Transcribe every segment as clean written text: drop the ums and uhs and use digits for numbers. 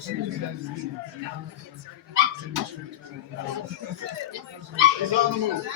He's on the move.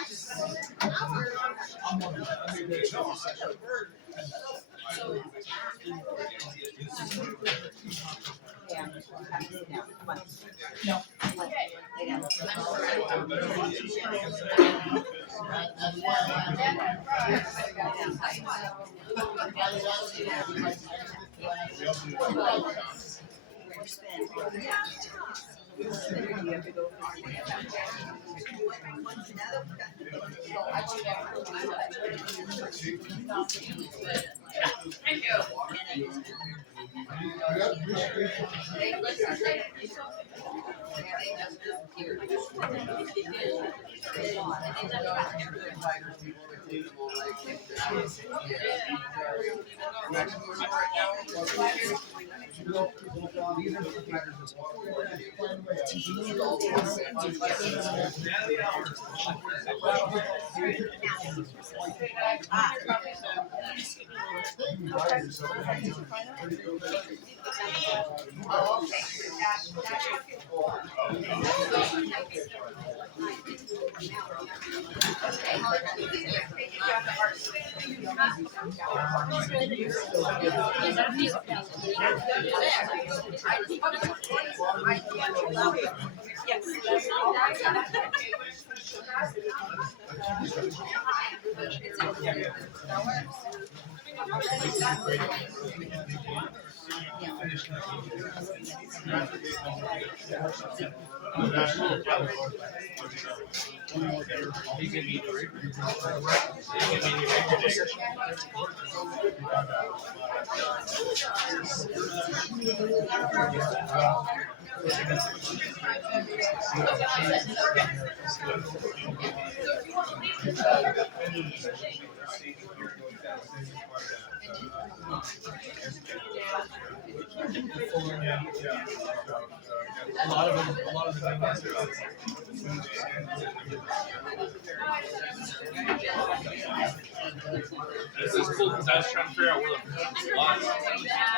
This is cool because I was trying to figure out where the person was.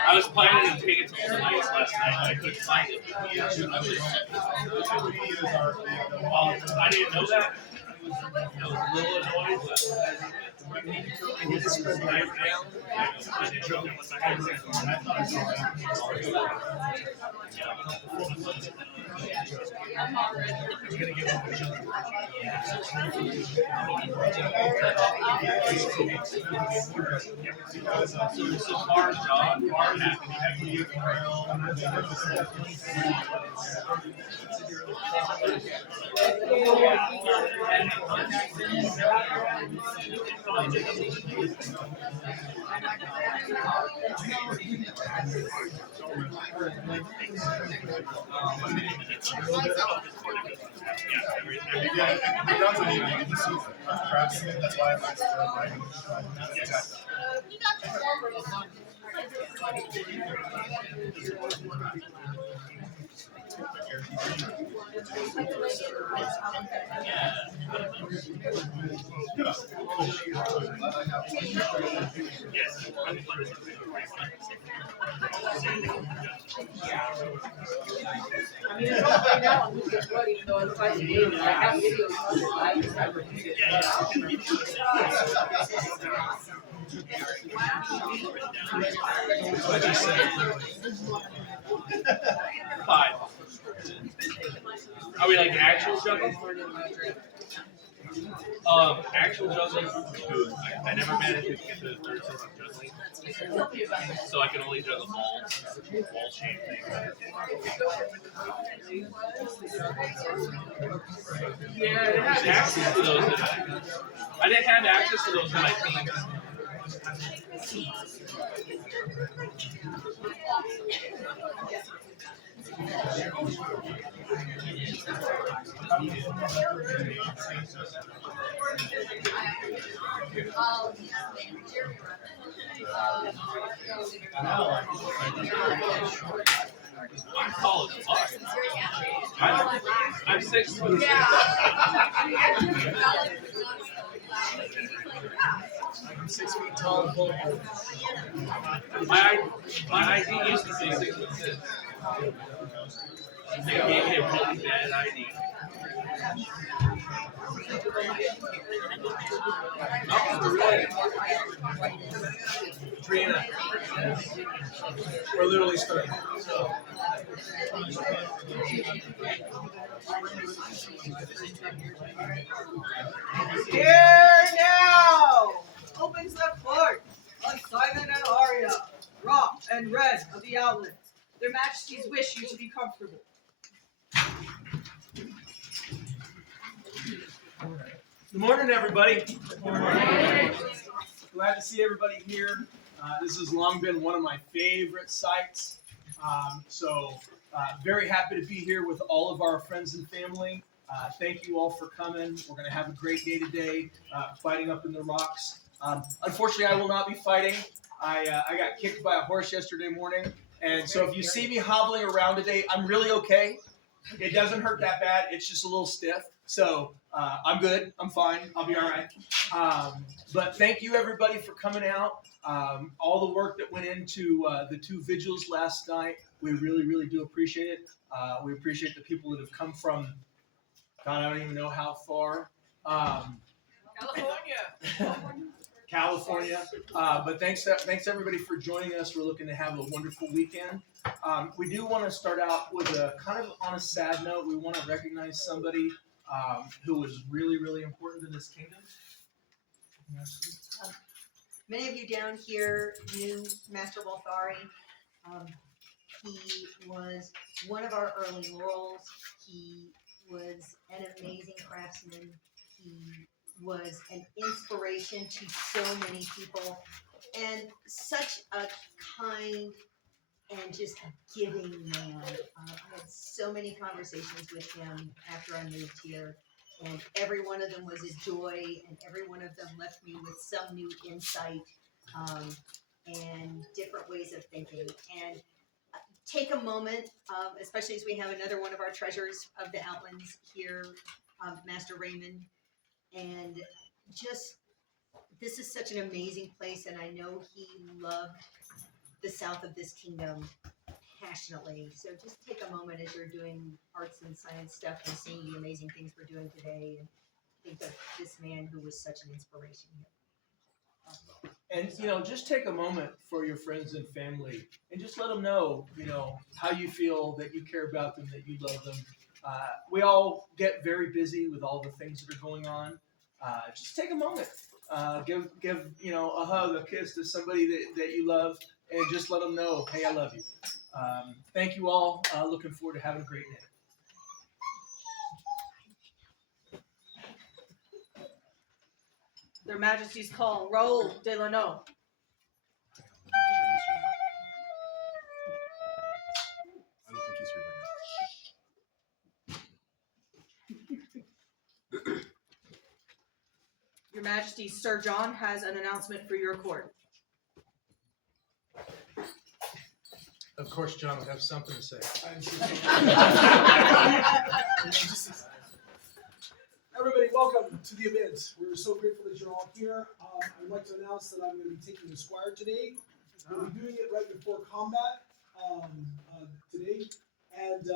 I was planning to take it to the lights last night, and I couldn't find it. I didn't know that. I was a little annoyed, but I didn't show him what I That's why I'm I mean, it's all right now, I'm just what, even though it's like, I have videos of it, I just never use it. Five. Are we like actual juggling? Actual juggling, dude, I never managed to get to the third sense of juggling. So I can only juggle balls, ball shaped things. Yeah, I didn't have access to those. I didn't have access to those in my team. I'm tall as fuck. I'm 6 foot. I'm 6 feet tall. My ID used to say 6'6". They gave me a really bad ID. Trina, we're literally starting. Here now opens the court of Simon and Arya, Rock and Red of the Outlands. Their Majesties wish you to be comfortable. Good morning, everybody. Good morning. Glad to see everybody here. This has long been one of my favorite sites. Very happy to be here with all of our friends and family. Thank you all for coming. We're going to have a great day today, fighting up in the rocks. Unfortunately, I will not be fighting. I got kicked by a horse yesterday morning, and so if you see me hobbling around today, I'm really okay. It doesn't hurt that bad. It's just a little stiff. So I'm good. I'm fine. I'll be all right. But thank you, everybody, for coming out. All the work that went into the 2 vigils last night, we really, really do appreciate it. We appreciate the people that have come from, God, I don't even know how far. California. But thanks everybody for joining us. We're looking to have a wonderful weekend. We do want to start out with a kind of on a sad note. We want to recognize somebody who was really, really important to this kingdom. Many of you down here knew Master Walthari. He was one of our early laurels. He was an amazing craftsman. He was an inspiration to so many people, and such a kind and just giving man. I had so many conversations with him after I moved here, and every one of them was a joy, and every one of them left me with some new insight and different ways of thinking. And take a moment, especially as we have another one of our treasures of the Outlands here, Master Raymond, and just, this is such an amazing place, and I know he loved the south of this kingdom passionately. So just take a moment as you're doing arts and science stuff and seeing the amazing things we're doing today, and think of this man who was such an inspiration here. And, just take a moment for your friends and family and just let them know, how you feel, that you care about them, that you love them. We all get very busy with all the things that are going on. Just take a moment. Give a hug, a kiss to somebody that you love, and just let them know, hey, I love you. Thank you all. Looking forward to having a great day. Their Majesties call Raoul Delano. I don't think he's here right now. Your Majesty, Sir John has an announcement for your court. Of course, John would have something to say. Everybody, welcome to the event. We're so grateful that you're all here. I'd like to announce that I'm going to be taking the squire today. We'll be doing it right before combat today, and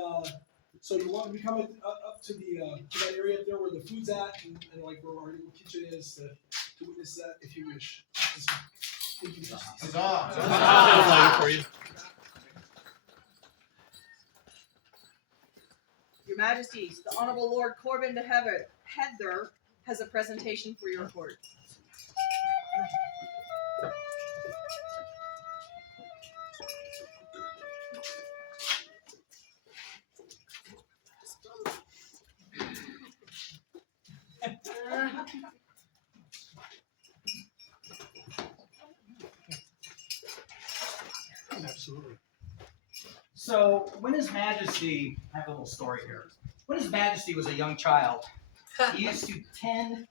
so you want to be coming up to that area up there where the food's at, and like where our little kitchen is to witness that if you wish. Thank you. I'll for you. Your Majesties, the Honorable Lord Corbin de Heather has a presentation for your court. Absolutely. So, when His Majesty, I have a little story here. When His Majesty was a young child, he used to tend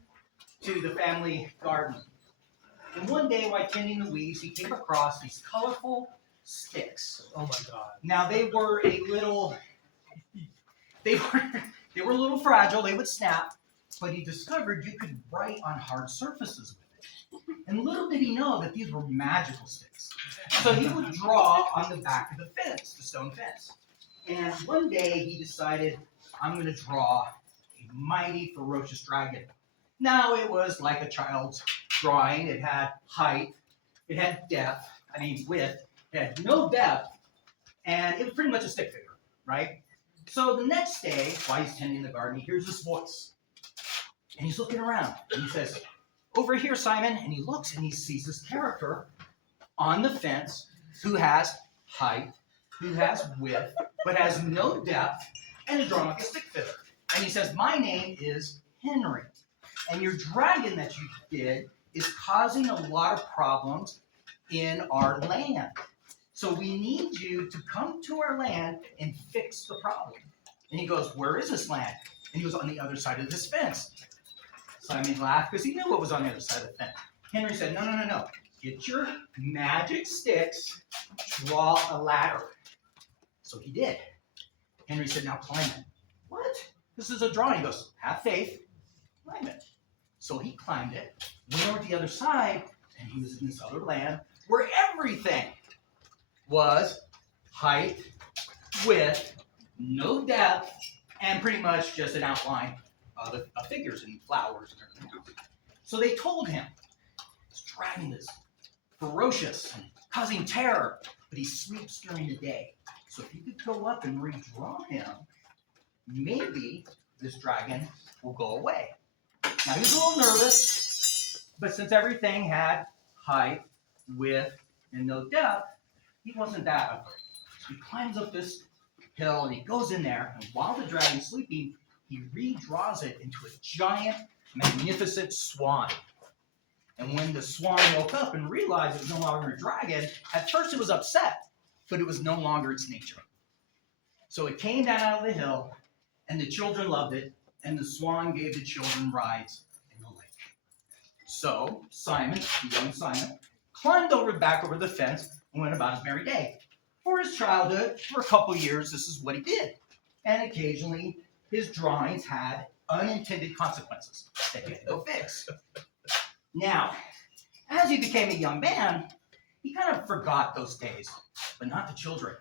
to the family garden. And one day, while tending the weeds, he came across these colorful sticks. Oh my God. Now, they were a little fragile. They would snap. But he discovered you could write on hard surfaces with it. And little did he know that these were magical sticks. So he would draw on the back of the fence, the stone fence. And one day he decided, I'm going to draw a mighty ferocious dragon. Now it was like a child's drawing. It had height, it had width, it had no depth, and it was pretty much a stick figure, right? So the next day, while he's tending the garden, he hears this voice. And he's looking around, and he says, over here, Simon. And he looks and he sees this character on the fence who has height, who has width, but has no depth, and is drawn like a stick figure. And he says, my name is Henry. And your dragon that you did is causing a lot of problems in our land. So we need you to come to our land and fix the problem. And he goes, where is this land? And he goes, on the other side of this fence. Simon laughed because he knew what was on the other side of the fence. Henry said, no. Get your magic sticks, draw a ladder. So he did. Henry said, now climb it. What? This is a drawing. He goes, have faith, climb it. So he climbed it, went over to the other side, and he was in this other land where everything was height, width, no depth, and pretty much just an outline of figures and flowers and everything else. So they told him, this dragon is ferocious and causing terror, but he sleeps during the day. So if you could go up and redraw him, maybe this dragon will go away. Now he was a little nervous, but since everything had height, width, and no depth, he wasn't that afraid. So he climbs up this hill and he goes in there, and while the dragon's sleeping, he redraws it into a giant, magnificent swan. And when the swan woke up and realized it was no longer a dragon, at first it was upset, but it was no longer its nature. So it came down out of the hill, and the children loved it, and the swan gave the children rides in the lake. So Simon, the young Simon, climbed back over the fence and went about his merry day. For his childhood, for a couple years, this is what he did. And occasionally, his drawings had unintended consequences that he had to go fix. Now, as he became a young man, he kind of forgot those days, but not the children.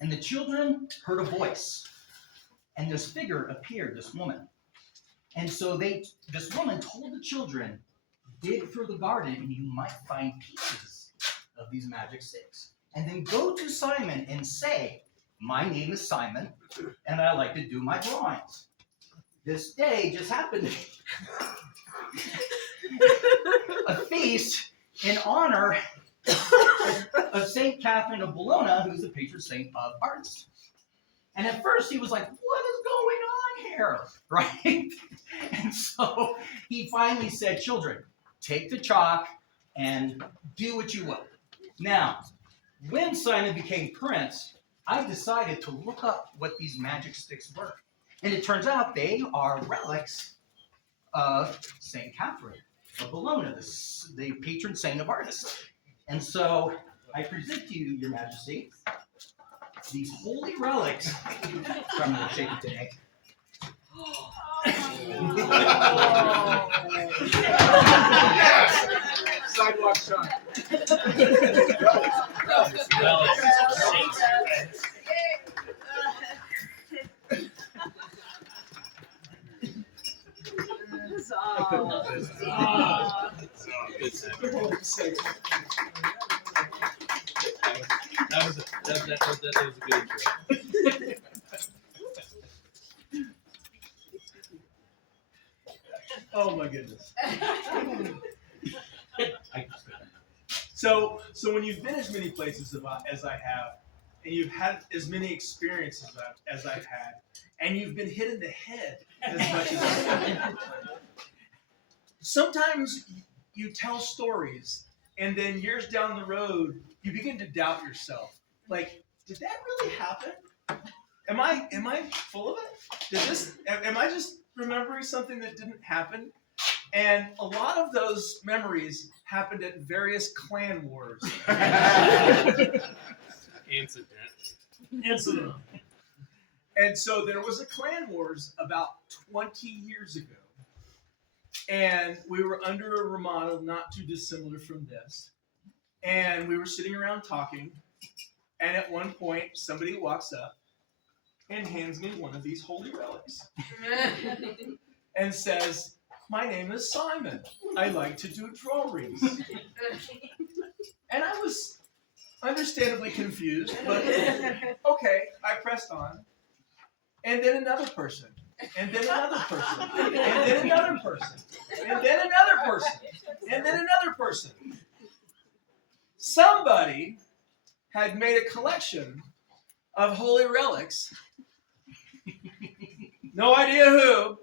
And the children heard a voice, and this figure appeared, this woman. And so this woman told the children, dig through the garden and you might find pieces of these magic sticks. And then go to Simon and say, my name is Simon, and I like to do my drawings. This day just happened to be a feast in honor of St. Catherine of Bologna, who's the patron saint of artists. And at first he was like, what is going on here? Right? And so he finally said, children, take the chalk and do what you will. Now, when Simon became prince, I decided to look up what these magic sticks were. And it turns out they are relics of St. Catherine of Bologna, the patron saint of artists. And so I present to you, Your Majesty, these holy relics from the shaking today. Sidewalk shot. That was a good intro. Oh my goodness. So when you've been as many places as I have, and you've had as many experiences as I've had, and you've been hit in the head as much as I've had, sometimes you tell stories, and then years down the road, you begin to doubt yourself. Like, did that really happen? Am I full of it? Am I just remembering something that didn't happen? And a lot of those memories happened at various clan wars. Incident. And so there was a clan wars about 20 years ago. And we were under a Ramada not too dissimilar from this. And we were sitting around talking. And at one point, somebody walks up and hands me one of these holy relics and says, "My name is Simon. I like to do drawings." And I was understandably confused, but okay, I pressed on. And then another person, and then another person, and then another person, and then another person, and then another person. Somebody had made a collection of holy relics, no idea who,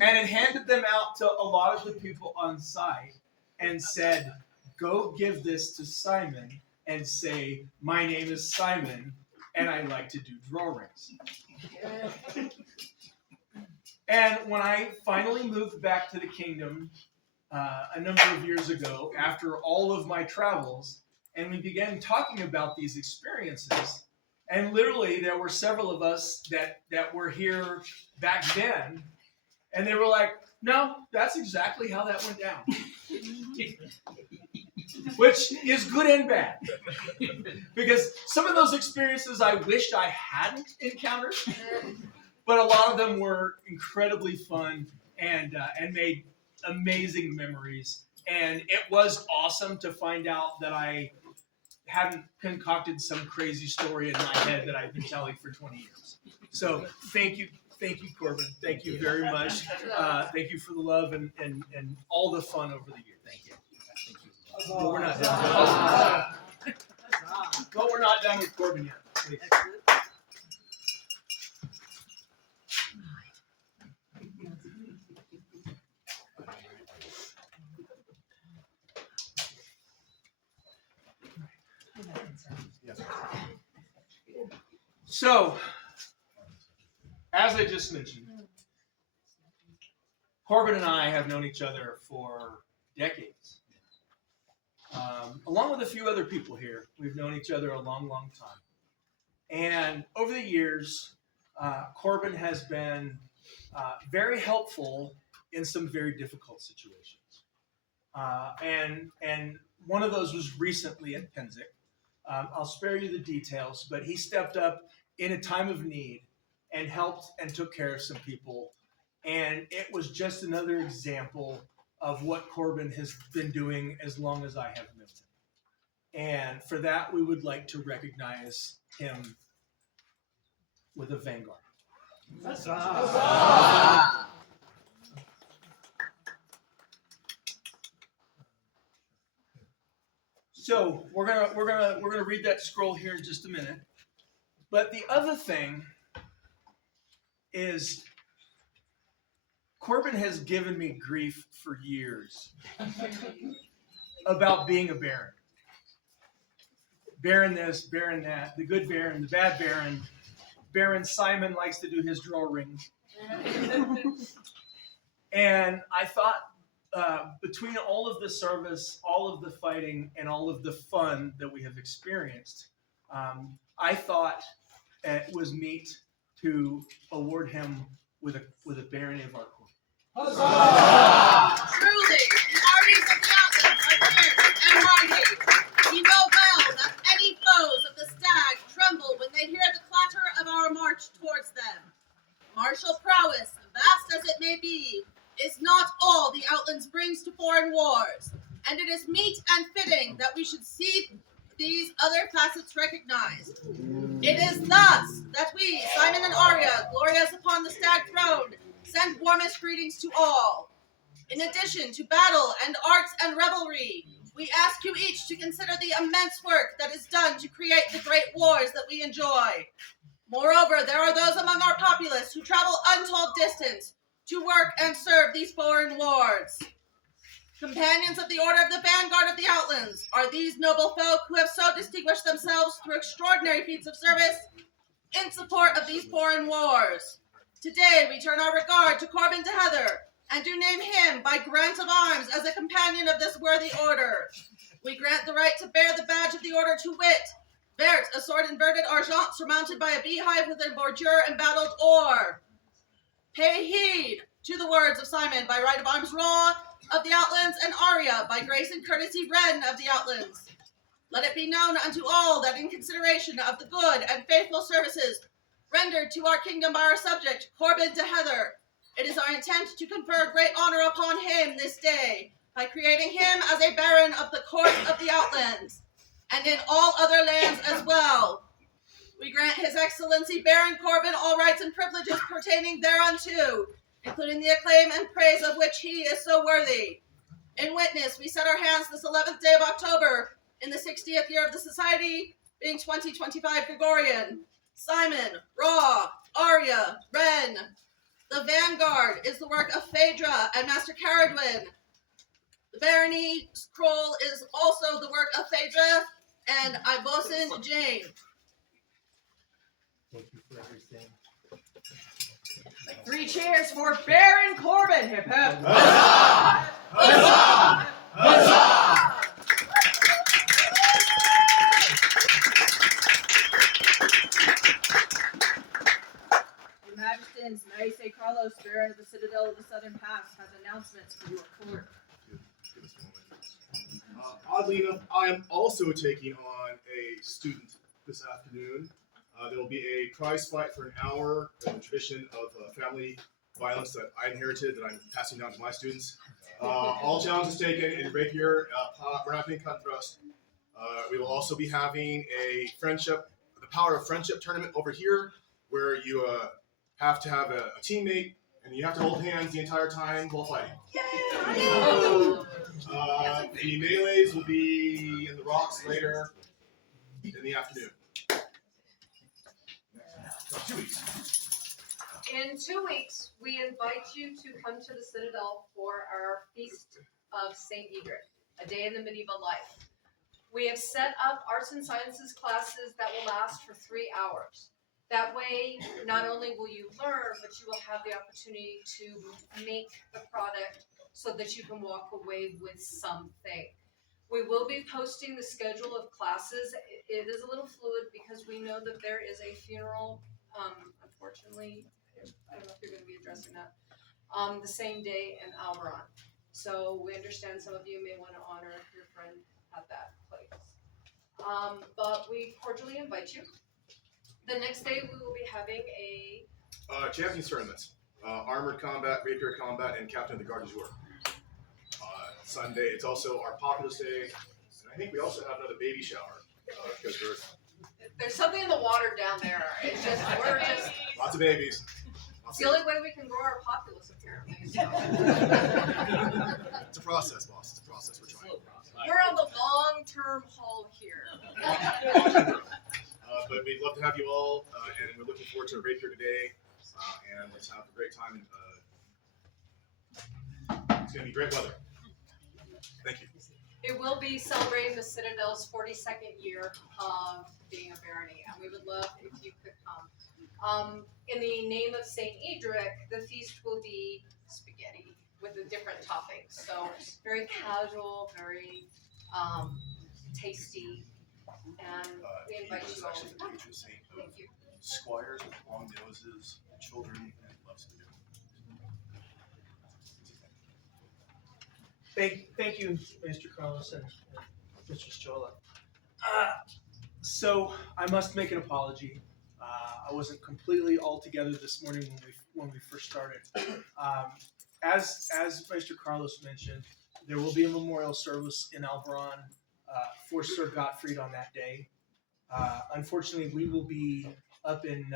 and had handed them out to a lot of the people on site and said, "Go give this to Simon and say, 'My name is Simon, and I like to do drawings.'" And when I finally moved back to the kingdom a number of years ago, after all of my travels, and we began talking about these experiences, and literally there were several of us that were here back then, and they were like, "No, that's exactly how that went down." Which is good and bad. Because some of those experiences I wished I hadn't encountered, but a lot of them were incredibly fun and made amazing memories. And it was awesome to find out that I hadn't concocted some crazy story in my head that I've been telling for 20 years. So thank you, Corbin. Thank you very much. Thank you for the love and all the fun over the years. Thank you. But we're not done. But we're not done with Corbin yet. Please. So, as I just mentioned, Corbin and I have known each other for decades. Along with a few other people here, we've known each other a long, long time. And over the years, Corbin has been very helpful in some very difficult situations. And one of those was recently at Penzic. I'll spare you the details, but he stepped up in a time of need and helped and took care of some people. And it was just another example of what Corbin has been doing as long as I have known him. And for that, we would like to recognize him with a Vanguard. So we're gonna read that scroll here in just a minute. But the other thing is Corbin has given me grief for years about being a Baron. Baron this, Baron that, the good Baron, the bad Baron. Baron Simon likes to do his drawings. And I thought between all of the service, all of the fighting, and all of the fun that we have experienced, I thought it was meet to award him with a barony of our court. Truly, the armies of the Outlands are fierce and mighty. We know well that any foes of the stag tremble when they hear the clatter of our march towards them. Martial prowess, vast as it may be, is not all the Outlands brings to foreign wars, and it is meet and fitting that we should see these other facets recognized. It is thus that we, Simon and Arya, glorious upon the stag throne, send warmest greetings to all. In addition to battle and arts and revelry, we ask you each to consider the immense work that is done to create the great wars that we enjoy. Moreover, there are those among our populace who travel untold distance to work and serve these foreign wars. Companions of the Order of the Vanguard of the Outlands are these noble folk who have so distinguished themselves through extraordinary feats of service in support of these foreign wars. Today, we turn our regard to Corbin de Heather and do name him by grant of arms as a companion of this worthy order. We grant the right to bear the badge of the order to wit, vert, a sword inverted argent surmounted by a beehive with a bordure embattled or. Pay heed to the words of Simon by right of arms Raw of the Outlands and Arya by grace and courtesy Ren of the Outlands. Let it be known unto all that in consideration of the good and faithful services rendered to our kingdom by our subject, Corbin de Heather. It is our intent to confer great honor upon him this day by creating him as a baron of the court of the Outlands, and in all other lands as well. We grant His Excellency Baron Corbin all rights and privileges pertaining thereunto, including the acclaim and praise of which he is so worthy. In witness, we set our hands this 11th day of October, in the 60th year of the Society, being 2025 Gregorian. Simon, Ra, Arya, Ren. The Vanguard is the work of Phaedra and Master Caradwin. The Barony Scroll is also the work of Phaedra and Ivosin Jane. Thank you for everything. 3 cheers for Baron Corbin. Hip hip. Your Majesties, Maese Carlos, Baron of the Citadel of the Southern Pass, has announcements for your court. Oddly enough, I am also taking on a student this afternoon. There will be a prize fight for an hour, a tradition of family violence that I inherited that I'm passing down to my students. All challenges taken in rapier, we're not doing cut and thrust. We will also be having a friendship, the power of friendship tournament over here, where you have to have a teammate and you have to hold hands the entire time while fighting. The melees will be in the rocks later in the afternoon. 2 weeks. In 2 weeks, we invite you to come to the Citadel for our Feast of St. Edric, a day in the medieval life. We have set up arts and sciences classes that will last for 3 hours. That way, not only will you learn, but you will have the opportunity to make the product so that you can walk away with something. We will be posting the schedule of classes. It is a little fluid because we know that there is a funeral, unfortunately, I don't know if you're going to be addressing that, the same day in Alberon. So we understand some of you may want to honor your friend at that place. But we cordially invite you. The next day we will be having a Champions tournaments. Armored combat, rapier combat, and captain of the guard du jour. Sunday, it's also our populous day, and I think we also have another baby shower because there's something in the water down there. It's just we're just lots of babies. it's the only way we can grow our populace apparently. So. It's a process, boss. It's a process. We're trying. We're on the long-term haul here. But we'd love to have you all, and we're looking forward to a rapier today, and let's have a great time. It's going to be great weather. Thank you. It will be celebrating the Citadel's 42nd year of being a barony, and we would love if you could come. In the name of St. Edric, the feast will be spaghetti with the different toppings. So very casual, very tasty, and we invite you all. Actually, the patron saint of Thank you. squires with long noses, children, and loves to do. Thank you, Mr. Carlos and Mr. Stola. So I must make an apology. I wasn't completely all together this morning when we first started. As Mr. Carlos mentioned, there will be a memorial service in Alberon for Sir Gottfried on that day. Unfortunately, we will be up in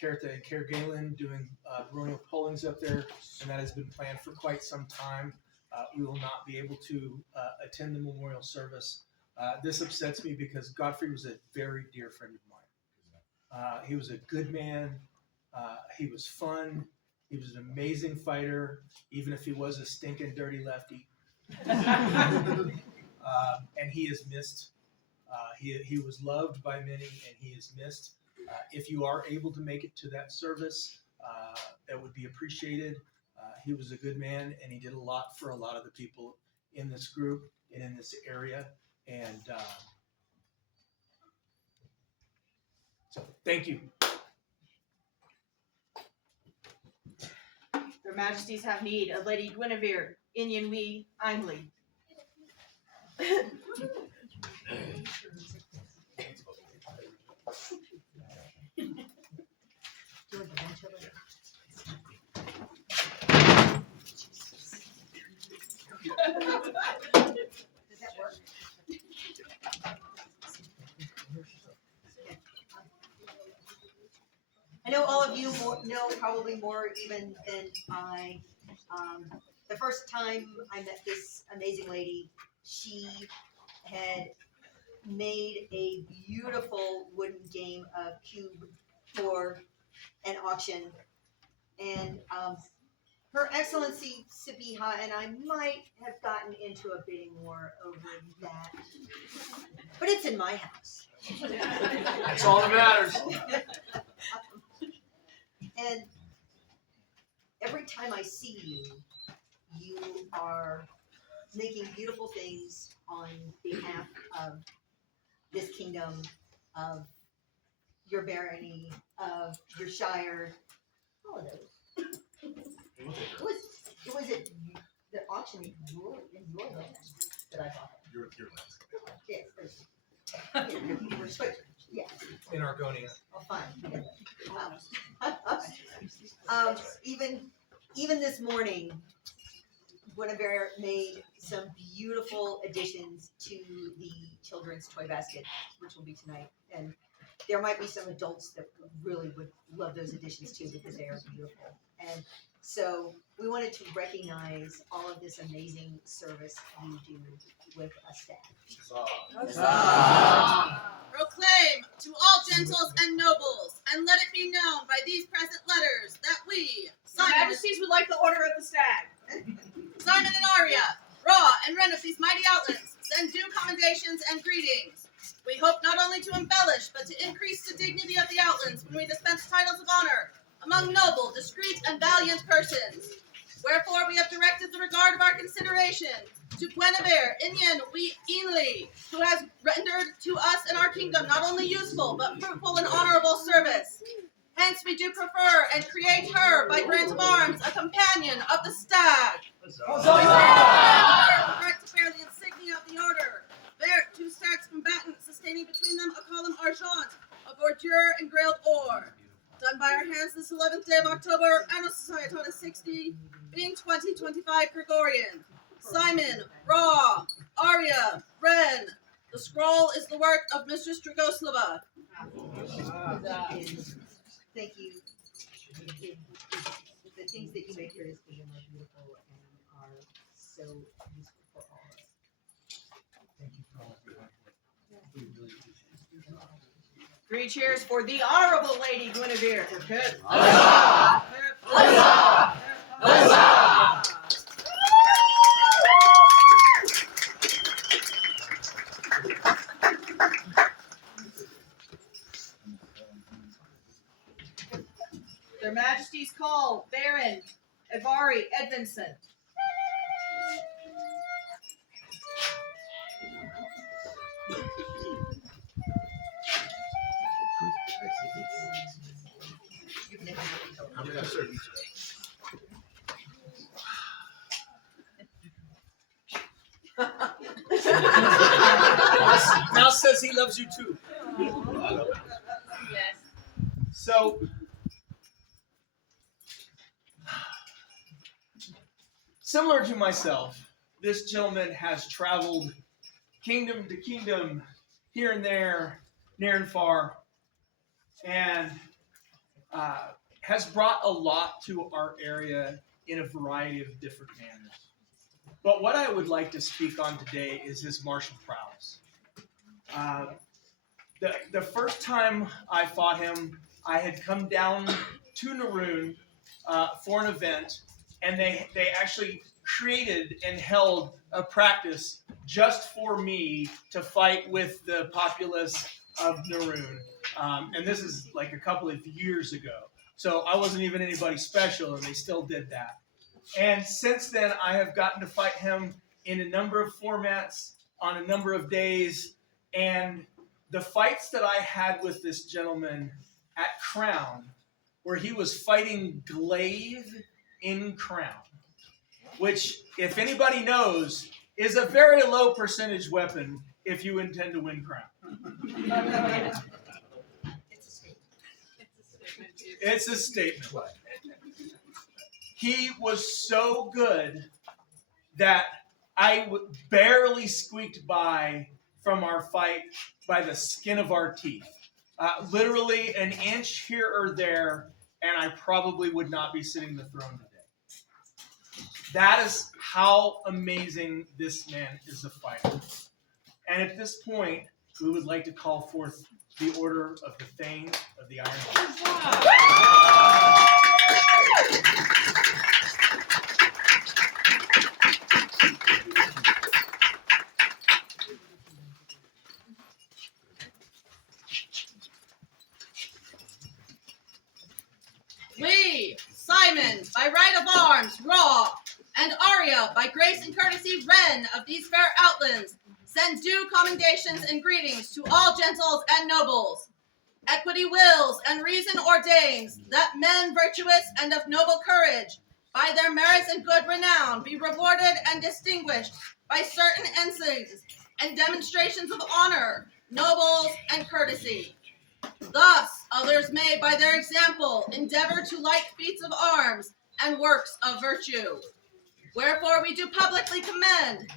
Cartha and Cairgalen doing baronial pollings up there, and that has been planned for quite some time. We will not be able to attend the memorial service. This upsets me because Gottfried was a very dear friend of mine. He was a good man. He was fun. He was an amazing fighter, even if he was a stinking dirty lefty. And he is missed. He was loved by many, and he is missed. If you are able to make it to that service, that would be appreciated. He was a good man, and he did a lot for a lot of the people in this group and in this area. And so, thank you. Your Majesties have need of Lady Guinevere, Inyanwi Ainley. I know all of you know probably more even than I. The first time I met this amazing lady, she had made a beautiful wooden game of cube for an auction, and Her Excellency Sabiha and I might have gotten into a bidding war over that, but it's in my house. That's all that matters. And every time I see you, you are making beautiful things on behalf of this kingdom, of your barony, of your shire, all of those. It was at the auction in your land that I bought it. Your Yes, we're switching. Yes. In Argonia. Oh, fine. Wow. Even this morning, Guinevere made some beautiful additions to the children's toy basket, which will be tonight. And there might be some adults that really would love those additions too, because they are beautiful. And so we wanted to recognize all of this amazing service you do with a staff. Proclaim to all gentles and nobles, and let it be known by these present letters that we, Your Majesties would like the order of the stag. Simon and Arya, Ra and Ren of these mighty outlands, send due commendations and greetings. We hope not only to embellish, but to increase the dignity of the outlands when we dispense titles of honor among noble, discreet, and valiant persons. Wherefore we have directed the regard of our consideration to Guinevere Inyen Inli, who has rendered to us and our kingdom not only useful, but fruitful and honorable service. Hence we do prefer and create her, by grant of arms, a companion of the stag. We direct to bear the insignia of the order. There, 2 stags combatant, sustaining between them a column argent of ordure and grailed ore. Done by our hands this 11th day of October, Anno Societatis 60, being 2025 Gregorian. Simon, Ra, Arya, Ren. The scroll is the work of Mistress Dragoslava. Thank you. The things that you make here is are beautiful and are so useful for all of us. Thank you for all of your hard work. We really appreciate it. 3 cheers for the Honorable Lady Guinevere. Good. Their Majesties call Baron Ivari Edmondson. Mouse says he loves you too. So, similar to myself, this gentleman has traveled kingdom to kingdom, here and there, near and far, and has brought a lot to our area in a variety of different manners. But what I would like to speak on today is his martial prowess. The first time I fought him, I had come down to Naroon for an event, and they actually created and held a practice just for me to fight with the populace of Naroon. And this is like a couple of years ago. So I wasn't even anybody special, and they still did that. And since then, I have gotten to fight him in a number of formats, on a number of days, and the fights that I had with this gentleman at Crown, where he was fighting Glaive in Crown, which, if anybody knows, is a very low percentage weapon if you intend to win Crown. It's a statement. He was so good that I barely squeaked by from our fight by the skin of our teeth. literally an inch here or there, and I probably would not be sitting the throne today. That is how amazing this man is a fighter. And at this point, we would like to call forth the Order of the Thane of the Iron Heart. We, Simon, by right of arms, Raw, and Arya, by grace and courtesy, Ren, of these fair outlands, send due commendations and greetings to all gentles and nobles. Equity wills and reason ordains that men virtuous and of noble courage, by their merits and good renown, be rewarded and distinguished by certain ensigns and demonstrations of honor, nobles, and courtesy. Thus, others may, by their example, endeavor to like feats of arms and works of virtue. Wherefore we do publicly commend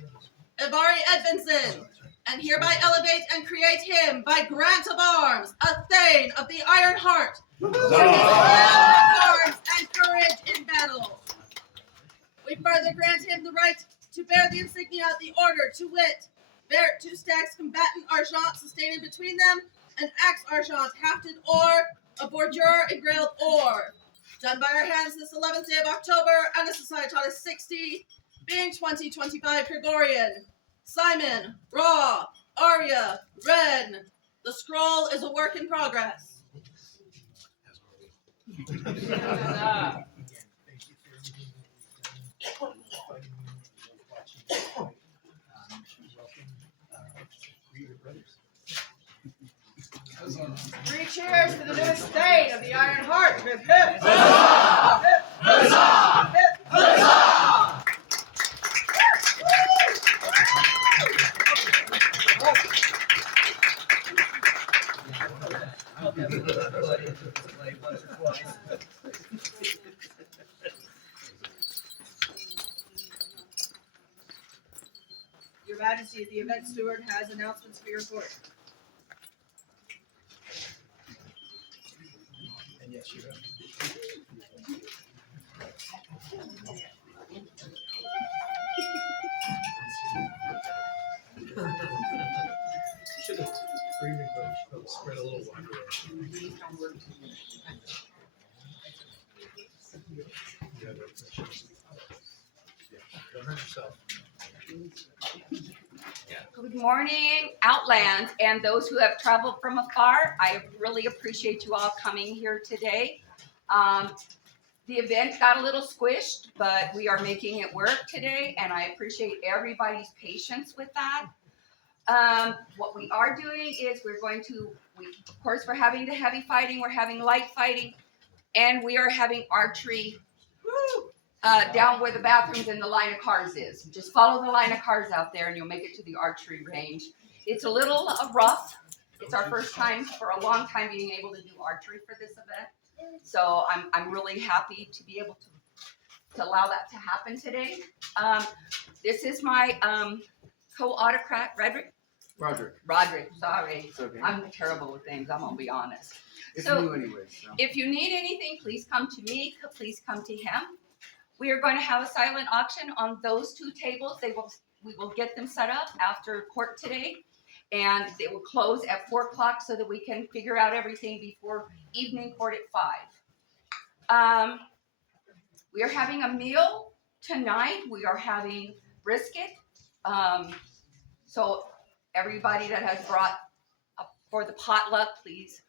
Ivari Edvinson, and hereby elevate and create him by grant of arms, a Thane of the Iron Heart, for his arms and courage in battle. We further grant him the right to bear the insignia of the order, to wit, bear 2 stacks combatant argent sustained between them, an axe argent hafted or a bordure engrailed or, done by our hands this 11th day of October, and a Societatis 60, being 2025 Gregorian. Simon, Raw, Arya, Ren. The scroll is a work in progress. Three cheers for the newest Thane of the Iron Heart. Hip, hip. Huzzah! Hip, huzzah! Hip, huzzah! Your Majesty, the event steward has announcements for your court. And yes, you have. Should have spread a little wider. Don't hurt yourself. Good morning, Outlands, and those who have traveled from afar. I really appreciate you all coming here today. The event got a little squished, but we are making it work today, and I appreciate everybody's patience with that. What we are doing is of course, we're having the heavy fighting, we're having light fighting, and we are having archery down where the bathrooms and the line of cars is. Just follow the line of cars out there and you'll make it to the archery range. It's a little rough. It's our first time for a long time being able to do archery for this event. So I'm really happy to be able to allow that to happen today. This is my co-autocrat, Roderick, sorry. It's okay. I'm terrible with names, I'm gonna be honest. It's So, new anyway, so. If you need anything, please come to me, please come to him. We are going to have a silent auction on those 2 tables. We will get them set up after court today, and they will close at 4 o'clock so that we can figure out everything before evening court at 5. We are having a meal tonight. We are having brisket. So everybody that has brought for the potluck, please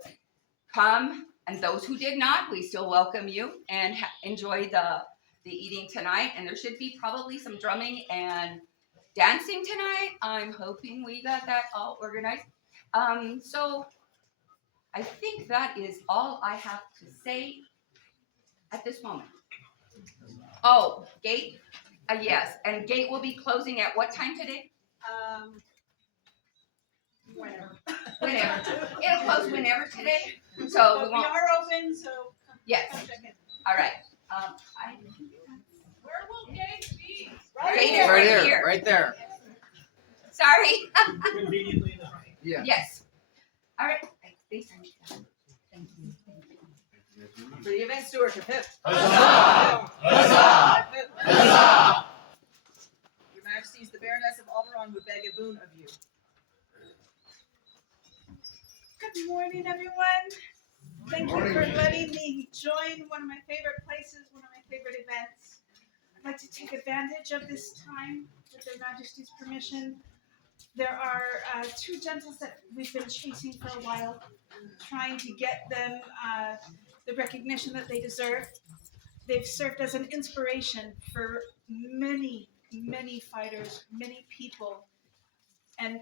come. And those who did not, we still welcome you and enjoy the eating tonight. And there should be probably some drumming and dancing tonight. I'm hoping we got that all organized. So I think that is all I have to say at this moment. Oh, gate, yes, and gate will be closing at what time today? Whenever. Whenever. It'll close whenever today. So we We won't. are open, so Yes. come check in. All right. Where will Gate be? Gate is right here. Right there. Sorry. Conveniently enough. Yeah. Yes. All right. Thanks. For the event stewardship, hip. Huzzah! Huzzah! Hip, hip. Huzzah! Your Majesties, the Baroness of Alberon would beg a boon of you. Good morning, everyone. Thank you for letting me join one of my favorite places, one of my favorite events. I'd like to take advantage of this time with Their Majesty's permission. There are two gentles that we've been chasing for a while, trying to get them the recognition that they deserve. They've served as an inspiration for many, many fighters, many people, and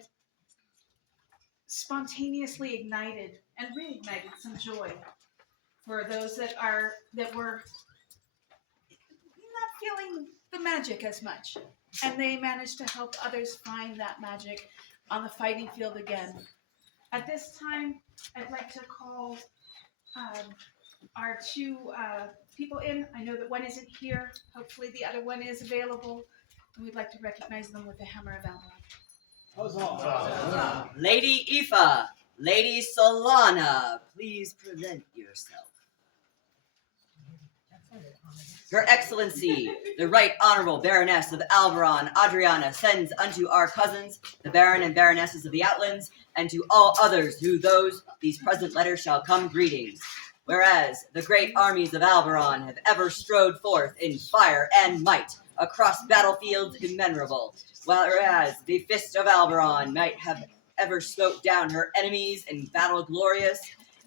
spontaneously ignited and reignited some joy for those that were not feeling the magic as much, and they managed to help others find that magic on the fighting field again. At this time, I'd like to call our two people in. I know that one isn't here. Hopefully the other one is available, and we'd like to recognize them with the Hammer of Alberon. Huzzah. Lady Aoife, Lady Solana, please present yourself. Her Excellency, the Right Honorable Baroness of Alberon, Adriana, sends unto our cousins, the Baron and Baronesses of the Outlands, and to all others who these present letters shall come greetings. Whereas the great armies of Alberon have ever strode forth in fire and might across battlefields immeasurable, whereas the fist of Alberon might have ever smote down her enemies in battle glorious,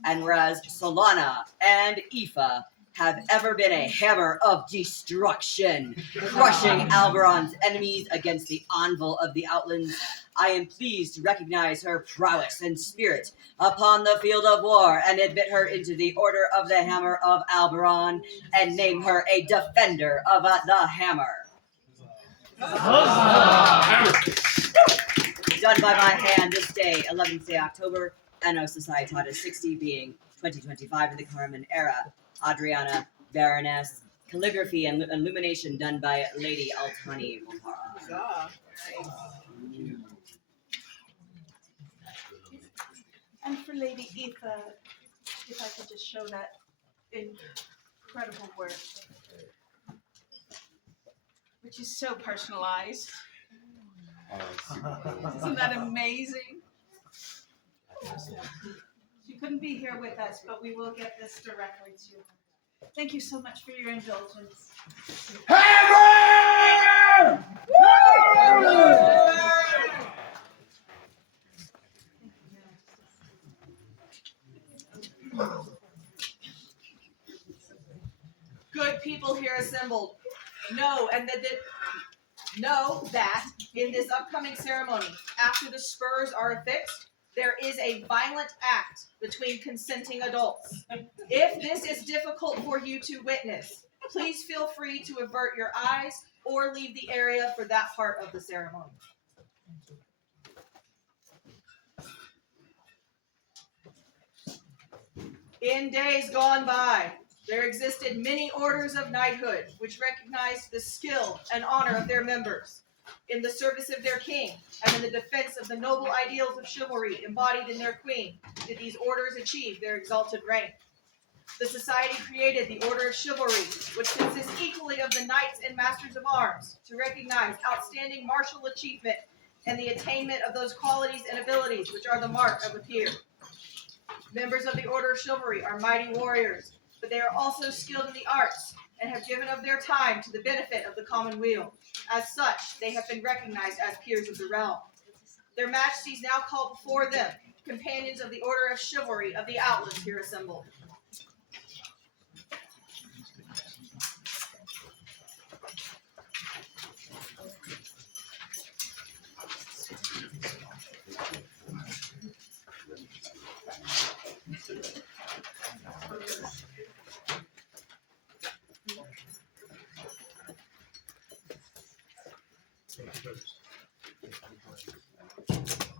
and whereas Solana and Aoife have ever been a hammer of destruction, crushing Alberon's enemies against the anvil of the Outlands, I am pleased to recognize her prowess and spirit upon the field of war and admit her into the Order of the Hammer of Alberon and name her a defender of the hammer. Done by my hand this day, 11th day October, Anno Societatis 60 being 2025 in the Carmen era. Adriana, Baroness, calligraphy and illumination done by Lady Altani Mohara. And for Lady Aoife, if I could just show that incredible work, which is so personalized. Isn't that amazing? She couldn't be here with us, but we will get this directly to her. Thank you so much for your indulgence. Hammer! Good people here assembled, know that in this upcoming ceremony, after the spurs are affixed, there is a violent act between consenting adults. If this is difficult for you to witness, please feel free to avert your eyes or leave the area for that part of the ceremony. In days gone by, there existed many orders of knighthood which recognized the skill and honor of their members in the service of their king and in the defense of the noble ideals of chivalry embodied in their queen did these orders achieve their exalted rank. The society created the Order of Chivalry, which consists equally of the knights and masters of arms, to recognize outstanding martial achievement and the attainment of those qualities and abilities which are the mark of a peer. Members of the Order of Chivalry are mighty warriors, but they are also skilled in the arts and have given of their time to the benefit of the common weal. As such, they have been recognized as peers of the realm. Their Majesties now call before them companions of the Order of Chivalry of the Outlands here assembled.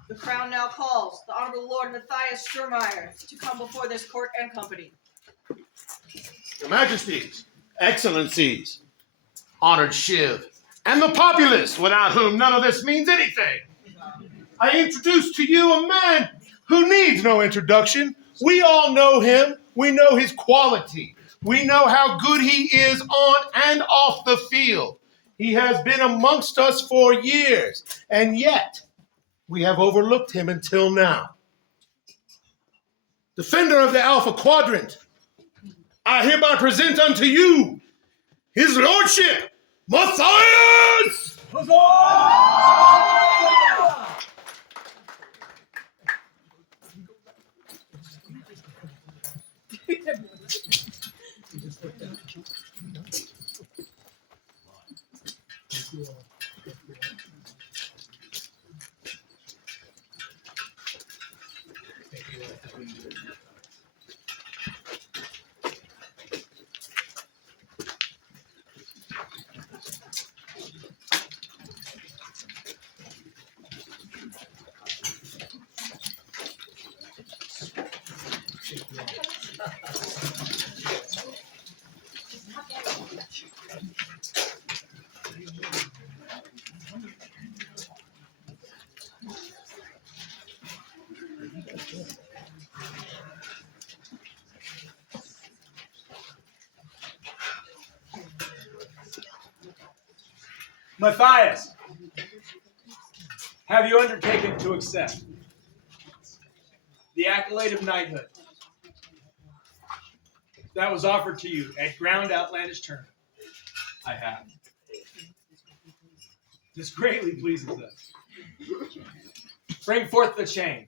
The Crown now calls the Honorable Lord Matthias Sturmeyer to come before this court and company. Your Majesties, Excellencies, honored Shiv, and the populace without whom none of this means anything. I introduce to you a man who needs no introduction. We all know him. We know his quality. We know how good he is on and off the field. He has been amongst us for years, and yet we have overlooked him until now. Defender of the Alpha Quadrant, I hereby present unto you his lordship, Matthias! Matthias, have you undertaken to accept the accolade of knighthood that was offered to you at Ground Outlandish Tournament? I have. This greatly pleases us. Bring forth the chain.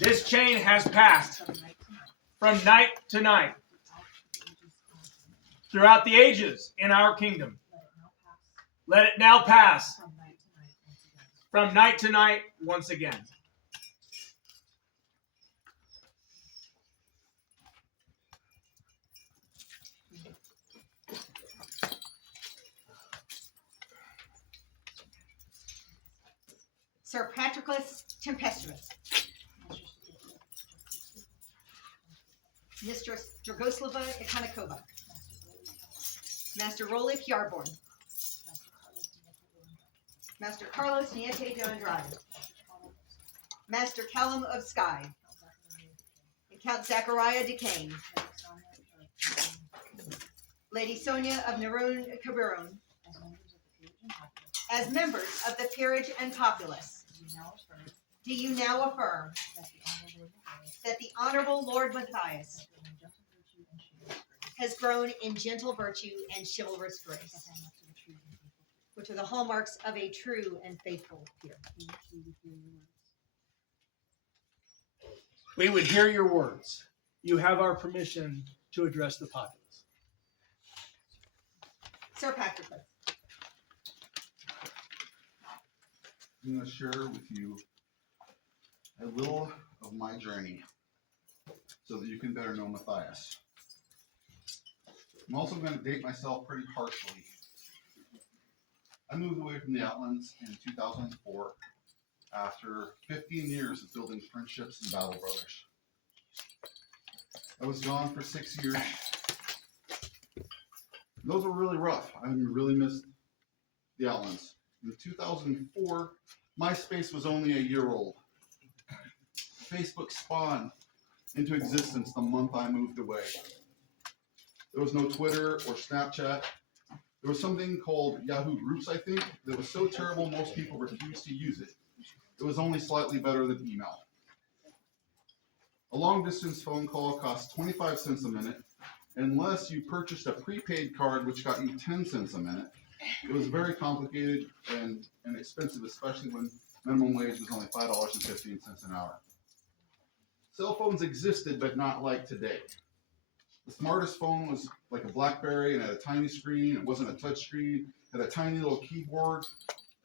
This chain has passed from night to night throughout the ages in our kingdom. Let it now pass from night to night once again. Sir Patroclus Tempestuous, Mistress Dragoslava Ikonikova, Master Rolly Pjarborn, Master Carlos Niete de Andrade, Master Callum of Skye, and Count Zachariah de Cain, Lady Sonia of Nerun Cabiron, as members of the peerage and populace, do you now affirm that the Honorable Lord Matthias has grown in gentle virtue and chivalrous grace, which are the hallmarks of a true and faithful peer? We would hear your words. You have our permission to address the populace. Sir Patroclus. I'm going to share with you a little of my journey so that you can better know Matthias. I'm also going to date myself pretty harshly. I moved away from the Outlands in 2004 after 15 years of building friendships and battle brothers. I was gone for 6 years. Those were really rough. I really missed the Outlands. In 2004, MySpace was only a year old. Facebook spawned into existence the month I moved away. There was no Twitter or Snapchat. There was something called Yahoo Groups, I think, that was so terrible most people refused to use it. It was only slightly better than email. A long-distance phone call cost 25 cents a minute, unless you purchased a prepaid card which got you 10 cents a minute. It was very complicated and expensive, especially when minimum wage was only $5.15 an hour. Cell phones existed, but not like today. The smartest phone was like a BlackBerry and had a tiny screen. It wasn't a touch screen. It had a tiny little keyboard,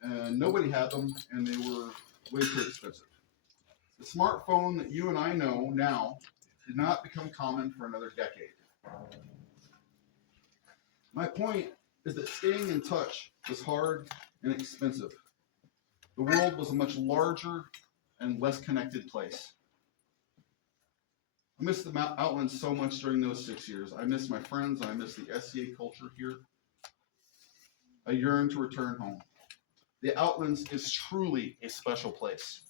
and nobody had them, and they were way too expensive. The smartphone that you and I know now did not become common for another decade. My point is that staying in touch was hard and expensive. The world was a much larger and less connected place. I missed the Outlands so much during those 6 years. I miss my friends, and I miss the SCA culture here. I yearn to return home. The Outlands is truly a special place.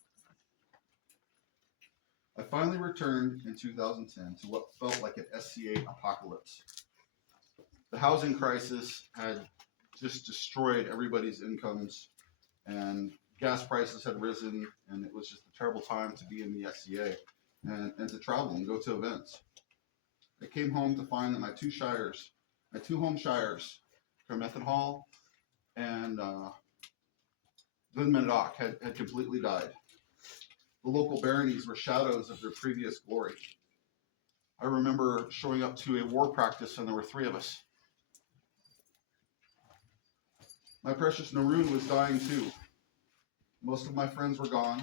I finally returned in 2010 to what felt like an SCA apocalypse. The housing crisis had just destroyed everybody's incomes, and gas prices had risen, and it was just a terrible time to be in the SCA and to travel and go to events. I came home to find that my two home shires, Carmarthen Hall and Glenmendock had completely died. The local baronies were shadows of their previous glory. I remember showing up to a war practice and there were 3 of us. My precious Naroon was dying too. Most of my friends were gone.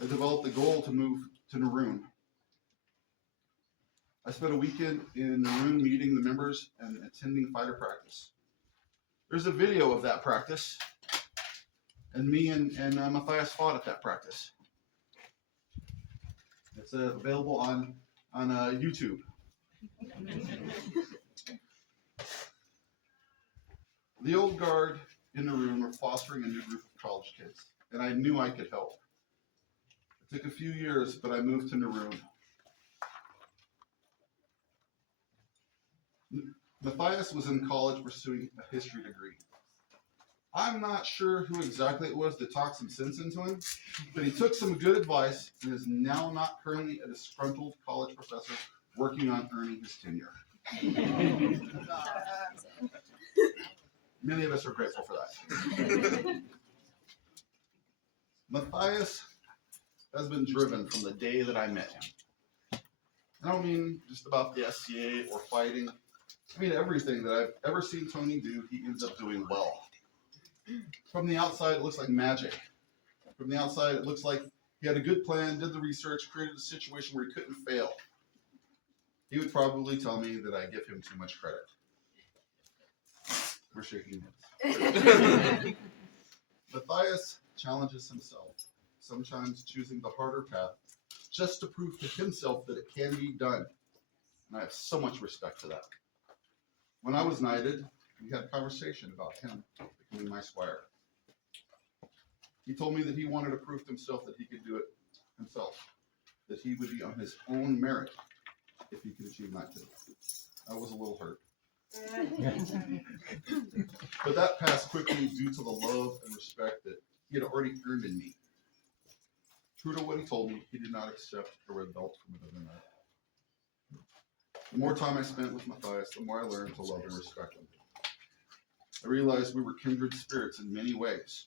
I developed the goal to move to Naroon. I spent a weekend in Naroon meeting the members and attending fighter practice. There's a video of that practice, and me and Matthias fought at that practice. It's available on YouTube. The old guard in Naroon were fostering a new group of college kids, and I knew I could help. It took a few years, but I moved to Naroon. Matthias was in college pursuing a history degree. I'm not sure who exactly it was that talked some sense into him, but he took some good advice and is now not currently a disgruntled college professor working on earning his tenure. Many of us are grateful for that. Matthias has been driven from the day that I met him. I don't mean just about the SCA or fighting. I mean everything that I've ever seen Tony do, he ends up doing well. From the outside, it looks like magic. From the outside, it looks like he had a good plan, did the research, created a situation where he couldn't fail. He would probably tell me that I give him too much credit. We're shaking hands. Matthias challenges himself, sometimes choosing the harder path, just to prove to himself that it can be done. And I have so much respect for that. When I was knighted, we had a conversation about him becoming my squire. He told me that he wanted to prove to himself that he could do it himself, that he would be on his own merit if he could achieve knighthood. I was a little hurt. But that passed quickly due to the love and respect that he had already earned in me. True to what he told me, he did not accept a red belt from another knight. The more time I spent with Matthias, the more I learned to love and respect him. I realized we were kindred spirits in many ways.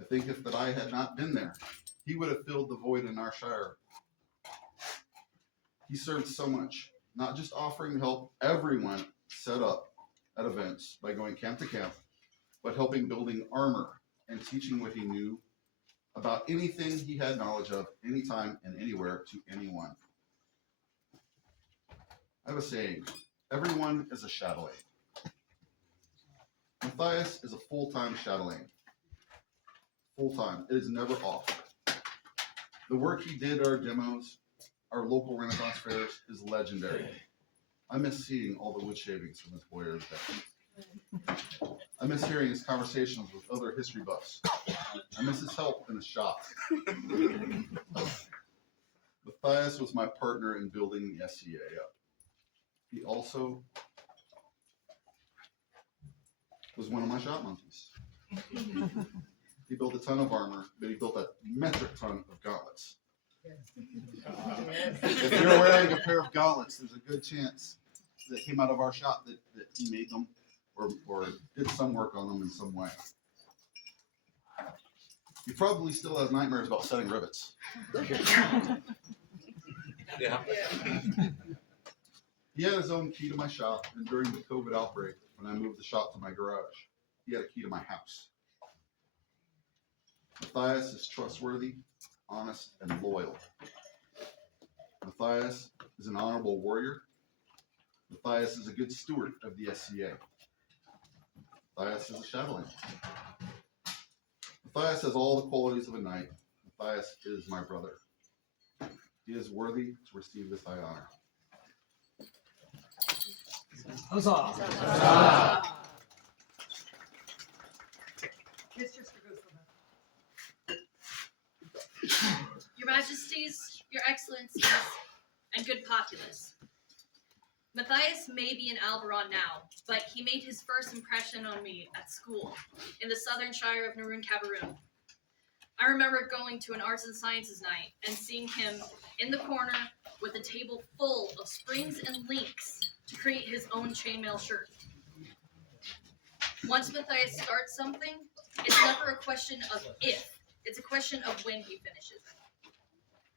I think if that I had not been there, he would have filled the void in our shire. He served so much, not just offering to help everyone set up at events by going camp to camp, but helping building armor and teaching what he knew about anything he had knowledge of, anytime and anywhere, to anyone. I have a saying, everyone is a chatelaine. Matthias is a full-time chatelaine. Full-time, it is never off. The work he did at our demos, our local Renaissance fairs, is legendary. I miss seeing all the wood shavings from his boyar's day. I miss hearing his conversations with other history buffs. I miss his help in the shop. Matthias was my partner in building the SCA up. He also was one of my shop monkeys. He built a ton of armor, but he built a metric ton of gauntlets. If you're wearing a pair of gauntlets, there's a good chance that came out of our shop that he made them or did some work on them in some way. He probably still has nightmares about setting rivets. Yeah. He had his own key to my shop, and during the COVID outbreak, when I moved the shop to my garage, he had a key to my house. Matthias is trustworthy, honest, and loyal. Matthias is an honorable warrior. Matthias is a good steward of the SCA. Matthias is a chatelaine. Matthias has all the qualities of a knight. Matthias is my brother. He is worthy to receive this high honor. Huzzah! Your Majesties, Your Excellencies, and good populace. Matthias may be in Alberon now, but he made his first impression on me at school in the southern shire of Naroon Cabaroon. I remember going to an arts and sciences night and seeing him in the corner with a table full of springs and links to create his own chainmail shirt. Once Matthias starts something, it's never a question of if, it's a question of when he finishes it.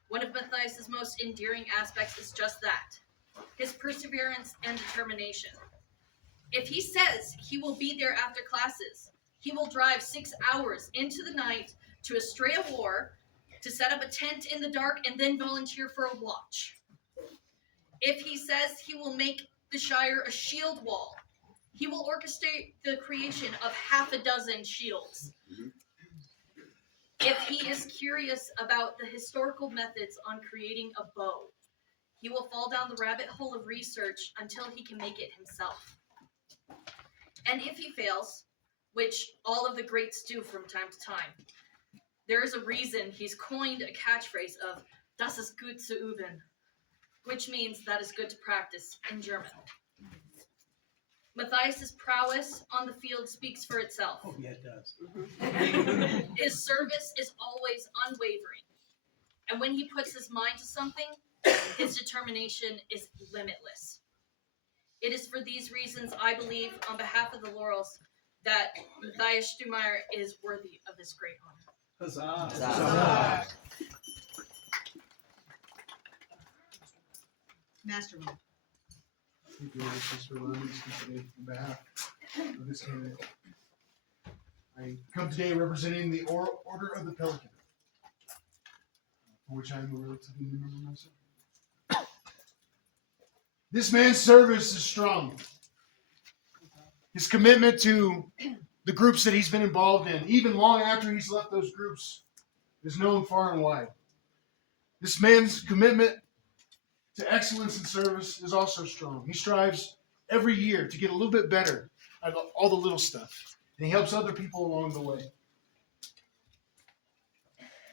One of Matthias's most endearing aspects is just that, his perseverance and determination. If he says he will be there after classes, he will drive 6 hours into the night to Estrella War to set up a tent in the dark and then volunteer for a watch. If he says he will make the Shire a shield wall, he will orchestrate the creation of 6 shields. If he is curious about the historical methods on creating a bow, he will fall down the rabbit hole of research until he can make it himself. And if he fails, which all of the greats do from time to time, there is a reason he's coined a catchphrase of "Das ist gut zu üben," which means that is good to practice in German. Matthias's prowess on the field speaks for itself. Oh, yeah, it does. His service is always unwavering. And when he puts his mind to something, his determination is limitless. It is for these reasons I believe, on behalf of the Laurels, that Matthias Stumeyer is worthy of this great honor. Huzzah! Huzzah. Mastermind. Thank you, Alexis, for allowing me to speak today on behalf of this candidate. I come today representing the Order of the Pelican, for which I am a relatively new member myself. This man's service is strong. His commitment to the groups that he's been involved in, even long after he's left those groups, is known far and wide. This man's commitment to excellence in service is also strong. He strives every year to get a little bit better at all the little stuff, and he helps other people along the way.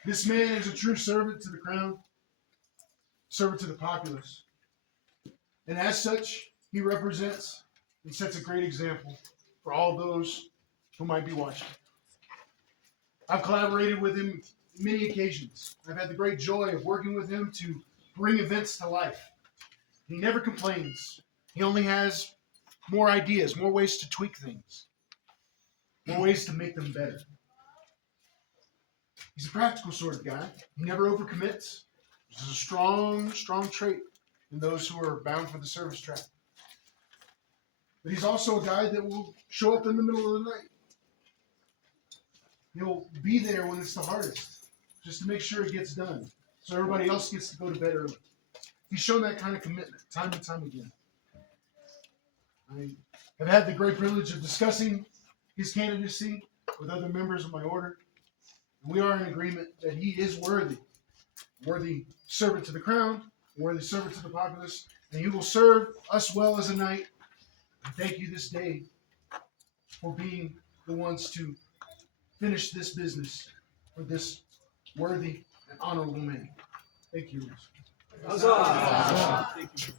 This man is a true servant to the crown, servant to the populace, and as such, he represents and sets a great example for all those who might be watching. I've collaborated with him many occasions. I've had the great joy of working with him to bring events to life. He never complains. He only has more ideas, more ways to tweak things, more ways to make them better. He's a practical sort of guy. He never overcommits. This is a strong trait in those who are bound for the service track. But he's also a guy that will show up in the middle of the night. He'll be there when it's the hardest, just to make sure it gets done, so everybody else gets to go to bed early. He's shown that kind of commitment time and time again. I have had the great privilege of discussing his candidacy with other members of my order, and we are in agreement that he is worthy servant to the crown, worthy servant to the populace, and he will serve us well as a knight. And thank you this day for being the ones to finish this business for this worthy and honorable man. Thank you. Huzzah! Thank you.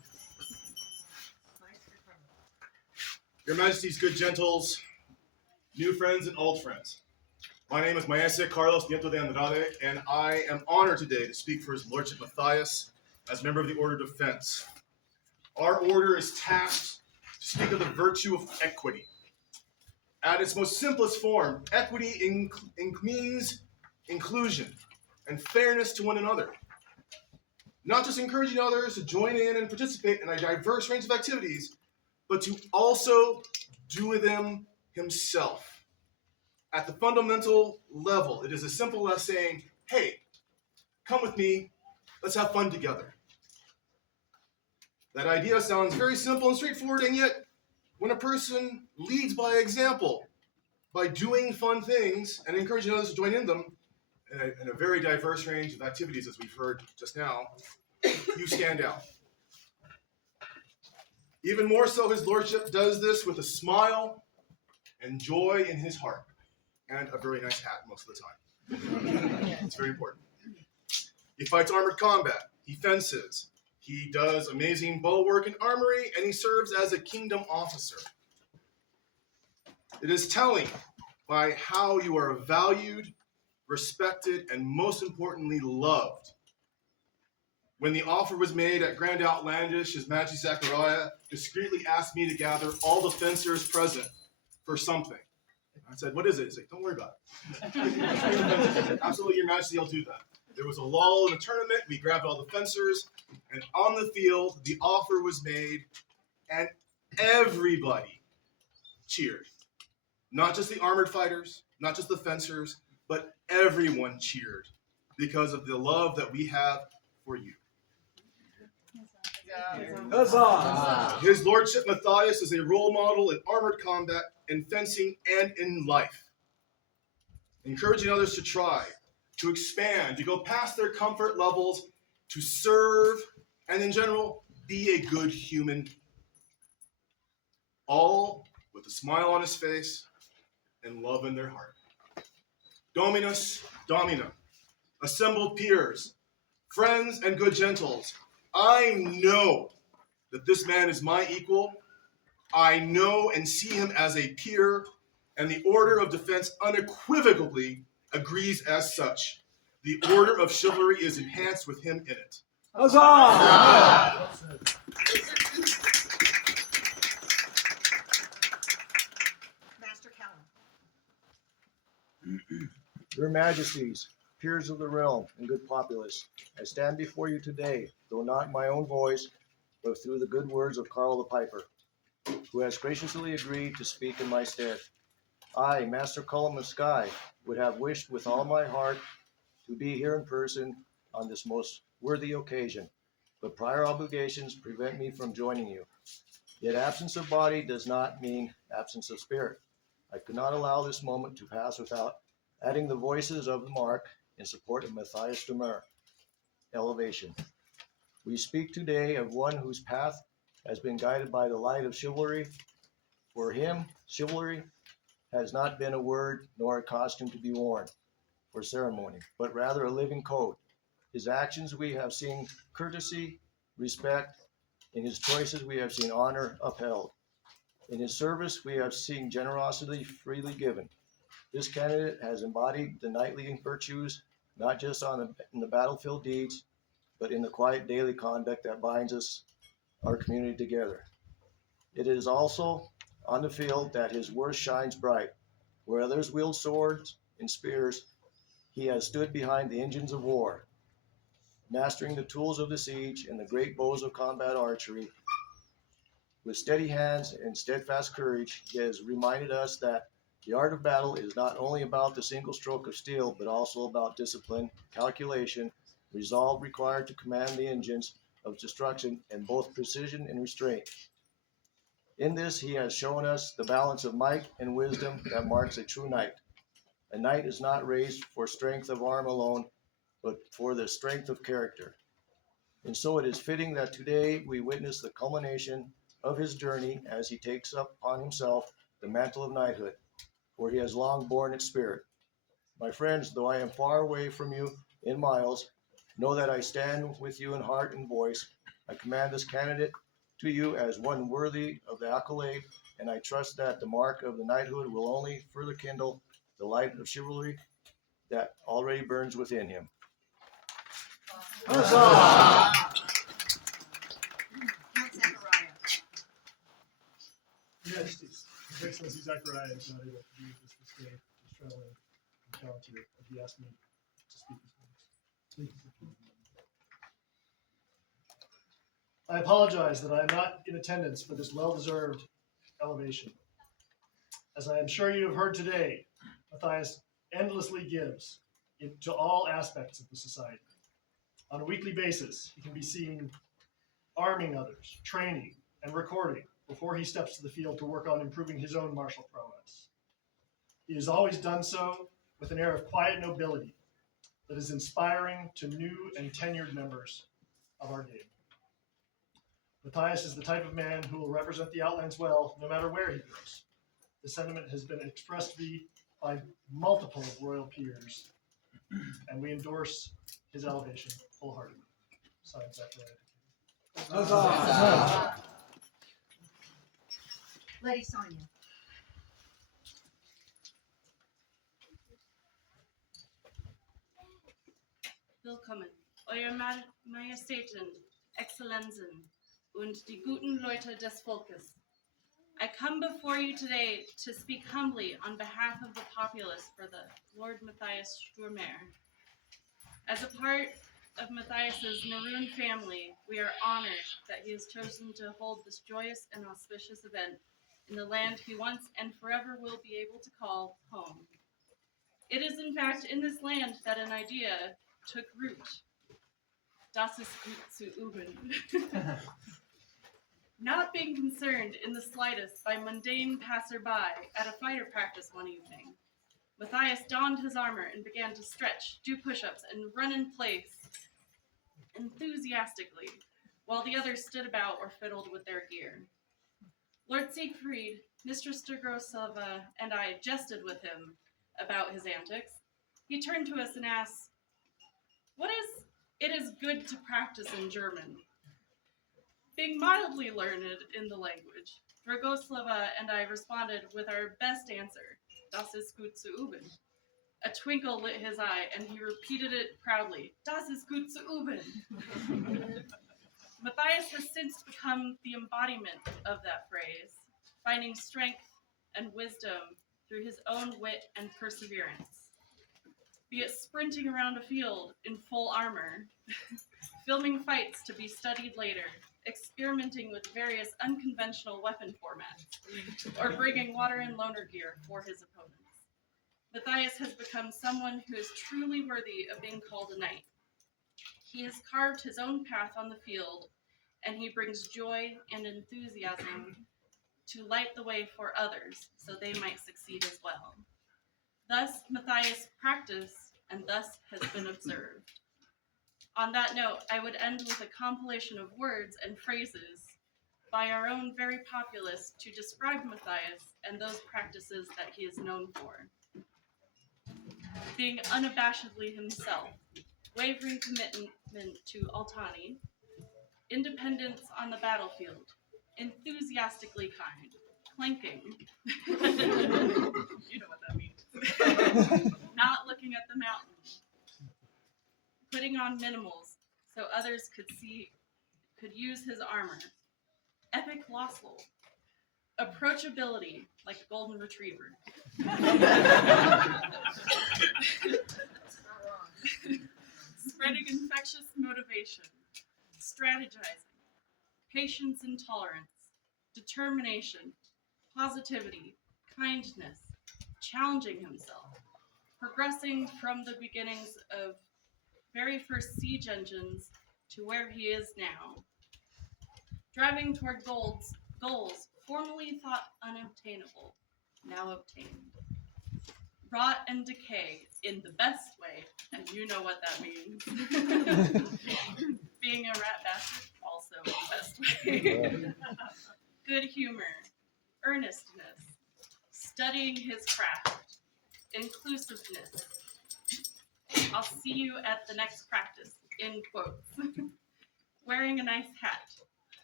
Your Majesties, good gentles, new friends and old friends. My name is Maese Carlos Nieto de Andrade, and I am honored today to speak for His Lordship Matthias as member of the Order of Defense. Our order is tasked to speak of the virtue of equity. At its most simplest form, equity means inclusion and fairness to one another. Not just encouraging others to join in and participate in a diverse range of activities, but to also do them himself. At the fundamental level, it is as simple as saying, hey, come with me, let's have fun together. That idea sounds very simple and straightforward, and yet when a person leads by example, by doing fun things and encouraging others to join in them, in a very diverse range of activities, as we've heard just now, you stand out. Even more so, his lordship does this with a smile and joy in his heart, and a very nice hat most of the time. It's very important. He fights armored combat, he fences, he does amazing bulwark and armory, and he serves as a kingdom officer. It is telling by how you are valued, respected, and most importantly, loved. When the offer was made at Grand Outlandish, His Majesty Zechariah discreetly asked me to gather all the fencers present for something. I said, what is it? He's like, don't worry about it. Absolutely, Your Majesty, I'll do that. There was a lull in the tournament. We grabbed all the fencers, and on the field, the offer was made, and everybody cheered. Not just the armored fighters, not just the fencers, but everyone cheered because of the love that we have for you. Huzzah! His Lordship Matthias is a role model in armored combat, in fencing, and in life. Encouraging others to try, to expand, to go past their comfort levels, to serve, and in general, be a good human. All with a smile on his face and love in their heart. Dominus Domina, assembled peers, friends and good gentles, I know that this man is my equal. I know and see him as a peer, and the Order of Defense unequivocally agrees as such. The Order of Chivalry is enhanced with him in it. Huzzah! Master Callum. Your Majesties, peers of the realm, and good populace, I stand before you today, though not in my own voice, but through the good words of Carl the Piper, who has graciously agreed to speak in my stead. I, Master Cullum of Skye, would have wished with all my heart to be here in person on this most worthy occasion, but prior obligations prevent me from joining you. Yet absence of body does not mean absence of spirit. I could not allow this moment to pass without adding the voices of the mark in support of Matthias de Mer. Elevation. We speak today of one whose path has been guided by the light of chivalry. For him, chivalry has not been a word nor a costume to be worn for ceremony, but rather a living code. His actions we have seen courtesy, respect. In his choices we have seen honor upheld. In his service we have seen generosity freely given. This candidate has embodied the knightly virtues, not just in the battlefield deeds, but in the quiet daily conduct that binds us, our community together. It is also on the field that his worth shines bright. Where others wield swords and spears, he has stood behind the engines of war, mastering the tools of the siege and the great bows of combat archery. With steady hands and steadfast courage, he has reminded us that the art of battle is not only about the single stroke of steel, but also about discipline, calculation, resolve required to command the engines of destruction, and both precision and restraint. In this, he has shown us the balance of might and wisdom that marks a true knight. A knight is not raised for strength of arm alone, but for the strength of character. And so it is fitting that today we witness the culmination of his journey as he takes up upon himself the mantle of knighthood, for he has long borne its spirit. My friends, though I am far away from you in miles, know that I stand with you in heart and voice. I commend this candidate to you as one worthy of the accolade, and I trust that the mark of the knighthood will only further kindle the light of chivalry that already burns within him. Huzzah! Count Zechariah. Your Majesties, His Excellency Zechariah is not able to be with us this day. He's traveling from Palantir, and he asked me to speak this morning. Please. I apologize that I am not in attendance for this well-deserved elevation. As I am sure you have heard today, Matthias endlessly gives to all aspects of the society. On a weekly basis, he can be seen arming others, training, and recording before he steps to the field to work on improving his own martial prowess. He has always done so with an air of quiet nobility that is inspiring to new and tenured members of our game. Matthias is the type of man who will represent the Outlands well, no matter where he goes. The sentiment has been expressed to me by multiple royal peers, and we endorse his elevation wholeheartedly. Signed, Zachariah. Huzzah! Lady Sonia. Willkommen, Euer Majestäten, Exzellenzen und die guten Leute des Volkes. I come before you today to speak humbly on behalf of the populace for the Lord Matthias Sturmer. As a part of Matthias's Maroon family, we are honored that he has chosen to hold this joyous and auspicious event in the land he once and forever will be able to call home. It is in fact in this land that an idea took root. Das ist gut zu üben. Not being concerned in the slightest by mundane passerby at a fighter practice one evening, Matthias donned his armor and began to stretch, do push-ups, and run in place enthusiastically, while the others stood about or fiddled with their gear. Lord Siegfried, Mistress de Grossilva, and I jested with him about his antics. He turned to us and asked, "What is it is good to practice in German?" Being mildly learned in the language, Dragoslava and I responded with our best answer, "Das ist gut zu üben." A twinkle lit his eye, and he repeated it proudly, "Das ist gut zu üben." Matthias has since become the embodiment of that phrase, finding strength and wisdom through his own wit and perseverance. Be it sprinting around a field in full armor, filming fights to be studied later, experimenting with various unconventional weapon formats, or bringing water and loner gear for his opponents. Matthias has become someone who is truly worthy of being called a knight. He has carved his own path on the field, and he brings joy and enthusiasm to light the way for others so they might succeed as well. Thus, Matthias practiced, and thus has been observed. On that note, I would end with a compilation of words and phrases by our own very populace to describe Matthias and those practices that he is known for. Being unabashedly himself, wavering commitment to Altani, independence on the battlefield, enthusiastically kind, clanking, you know what that means, not looking at the mountain, putting on minimals so others could use his armor, epic losel, approachability like a golden retriever, spreading infectious motivation, strategizing, patience and tolerance, determination, positivity, kindness, challenging himself, progressing from the beginnings of very first siege engines to where he is now, driving toward goals formerly thought unobtainable, now obtained, rot and decay in the best way, and you know what that means. Being a rat bastard, also the best way. Good humor, earnestness, studying his craft, inclusiveness. I'll see you at the next practice, in quotes. Wearing a nice hat,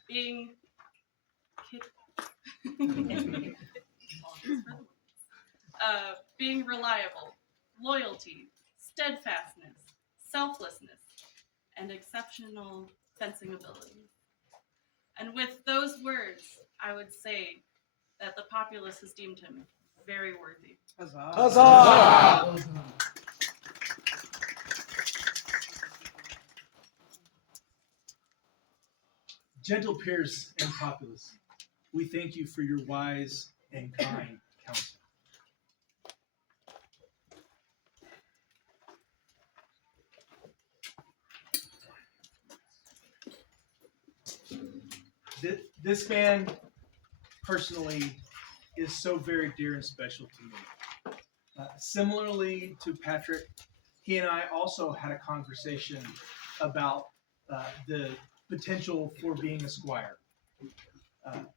being being reliable, loyalty, steadfastness, selflessness, and exceptional fencing ability. And with those words, I would say that the populace has deemed him very worthy. Huzzah! Huzzah! Gentle peers and populace, we thank you for your wise and kind counsel. This man, personally, is so very dear and special to me. Similarly to Patrick, he and I also had a conversation about the potential for being a squire.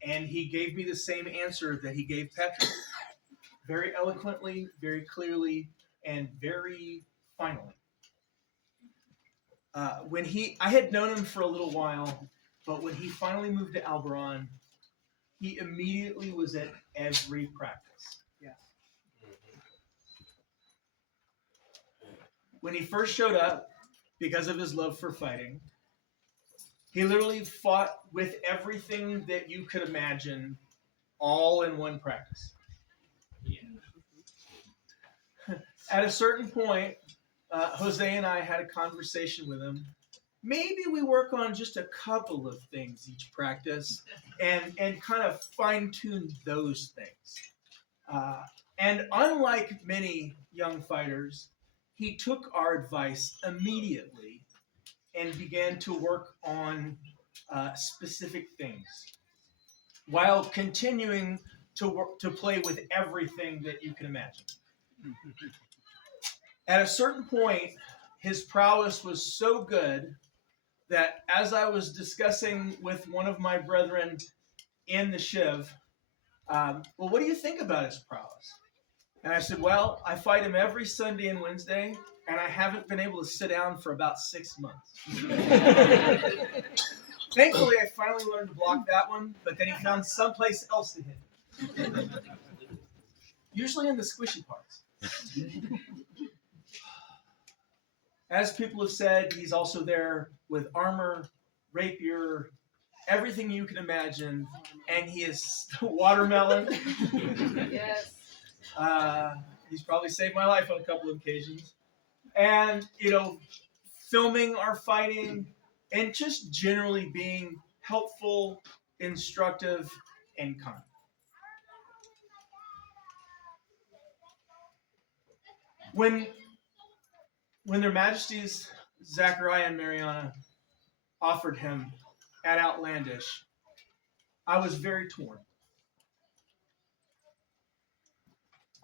And he gave me the same answer that he gave Petra. Very eloquently, very clearly, and very finally. I had known him for a little while, but when he finally moved to Alberon, he immediately was at every practice. Yeah. When he first showed up, because of his love for fighting, he literally fought with everything that you could imagine, all in one practice. At a certain point, Jose and I had a conversation with him. Maybe we work on just a couple of things each practice and kind of fine-tune those things. And unlike many young fighters, he took our advice immediately and began to work on specific things while continuing to play with everything that you can imagine. At a certain point, his prowess was so good that as I was discussing with one of my brethren in the Shiv, well, what do you think about his prowess? And I said, well, I fight him every Sunday and Wednesday, and I haven't been able to sit down for about 6 months. Thankfully, I finally learned to block that one, but then he found someplace else to hit. Usually in the squishy parts. As people have said, he's also there with armor, rapier, everything you can imagine, and he is watermelon. Yes. He's probably saved my life on a couple of occasions. And, filming our fighting and just generally being helpful, instructive, and kind. When their majesties, Zachariah and Mariana, offered him at Outlandish, I was very torn.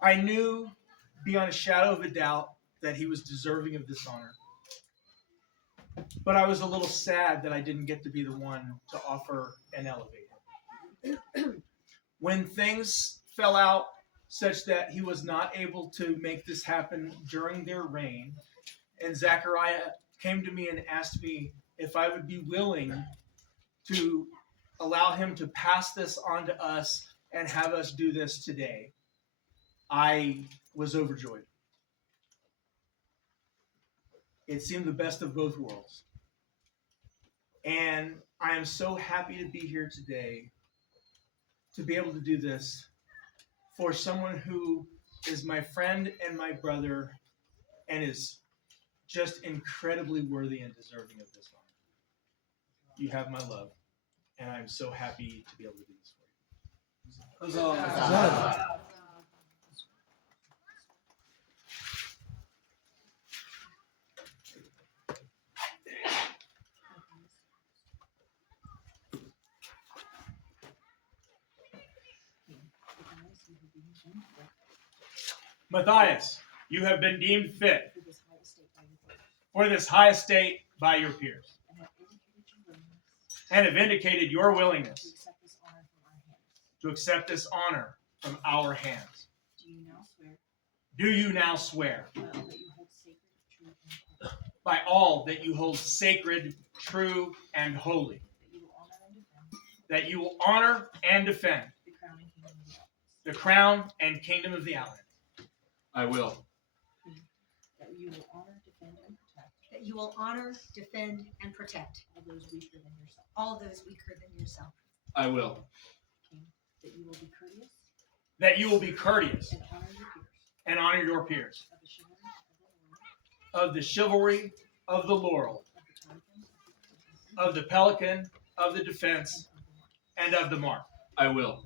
I knew beyond a shadow of a doubt that he was deserving of this honor. But I was a little sad that I didn't get to be the one to offer and elevate him. When things fell out such that he was not able to make this happen during their reign, and Zachariah came to me and asked me if I would be willing to allow him to pass this on to us and have us do this today, I was overjoyed. It seemed the best of both worlds. And I am so happy to be here today to be able to do this for someone who is my friend and my brother and is just incredibly worthy and deserving of this honor. You have my love, and I'm so happy to be able to do this for you. Huzzah. Matthias, you have been deemed fit for this high estate by your peers, and have indicated your willingness to accept this honor from our hands. Do you now swear? By all that you hold sacred, true, and holy, that you will honor and defend the crown and kingdom of the Outland. I will. That you will honor, defend, and protect. That you will honor, defend, and protect all those weaker than yourself. All those weaker than yourself. I will. That you will be courteous. That you will be courteous And honor your peers. and honor your peers. Of the chivalry of the laurel, of the pelican, of the defense, and of the mark. I will.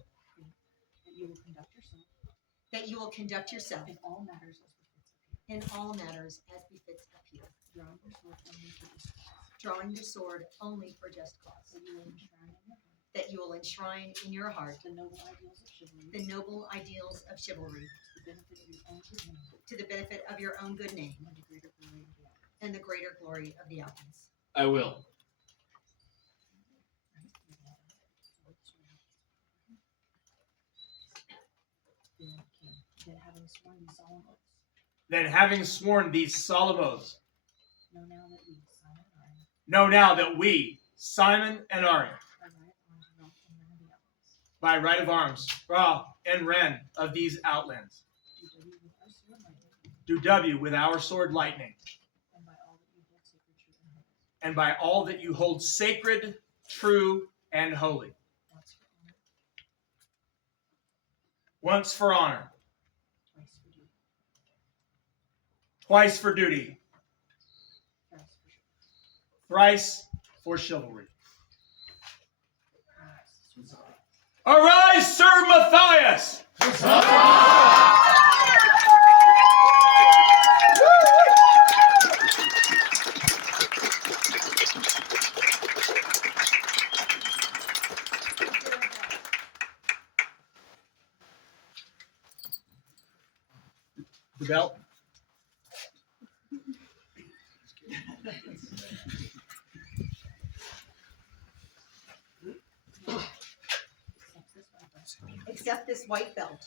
That you will conduct yourself in all matters as befits a peer. Drawing your sword only for just cause. That you will enshrine in your heart the noble ideals of chivalry to the benefit of your own good name and the greater glory of the Outlands. I will. Then having sworn these solemn oaths, know now that we, Simon and Ari, know now that we, Simon and Ari, by right of arms, Ra and Ren of these outlands, do W with our sword lightning, and by all that you hold sacred, true, and holy. Once for honor, twice for duty, thrice for chivalry. Arise, Sir Matthias! The belt. Accept this white belt,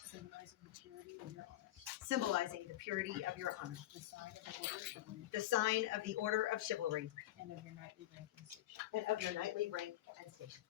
symbolizing the purity of your honor, the sign of the order of chivalry, and of your knightly rank and station. and of your knightly rank and station.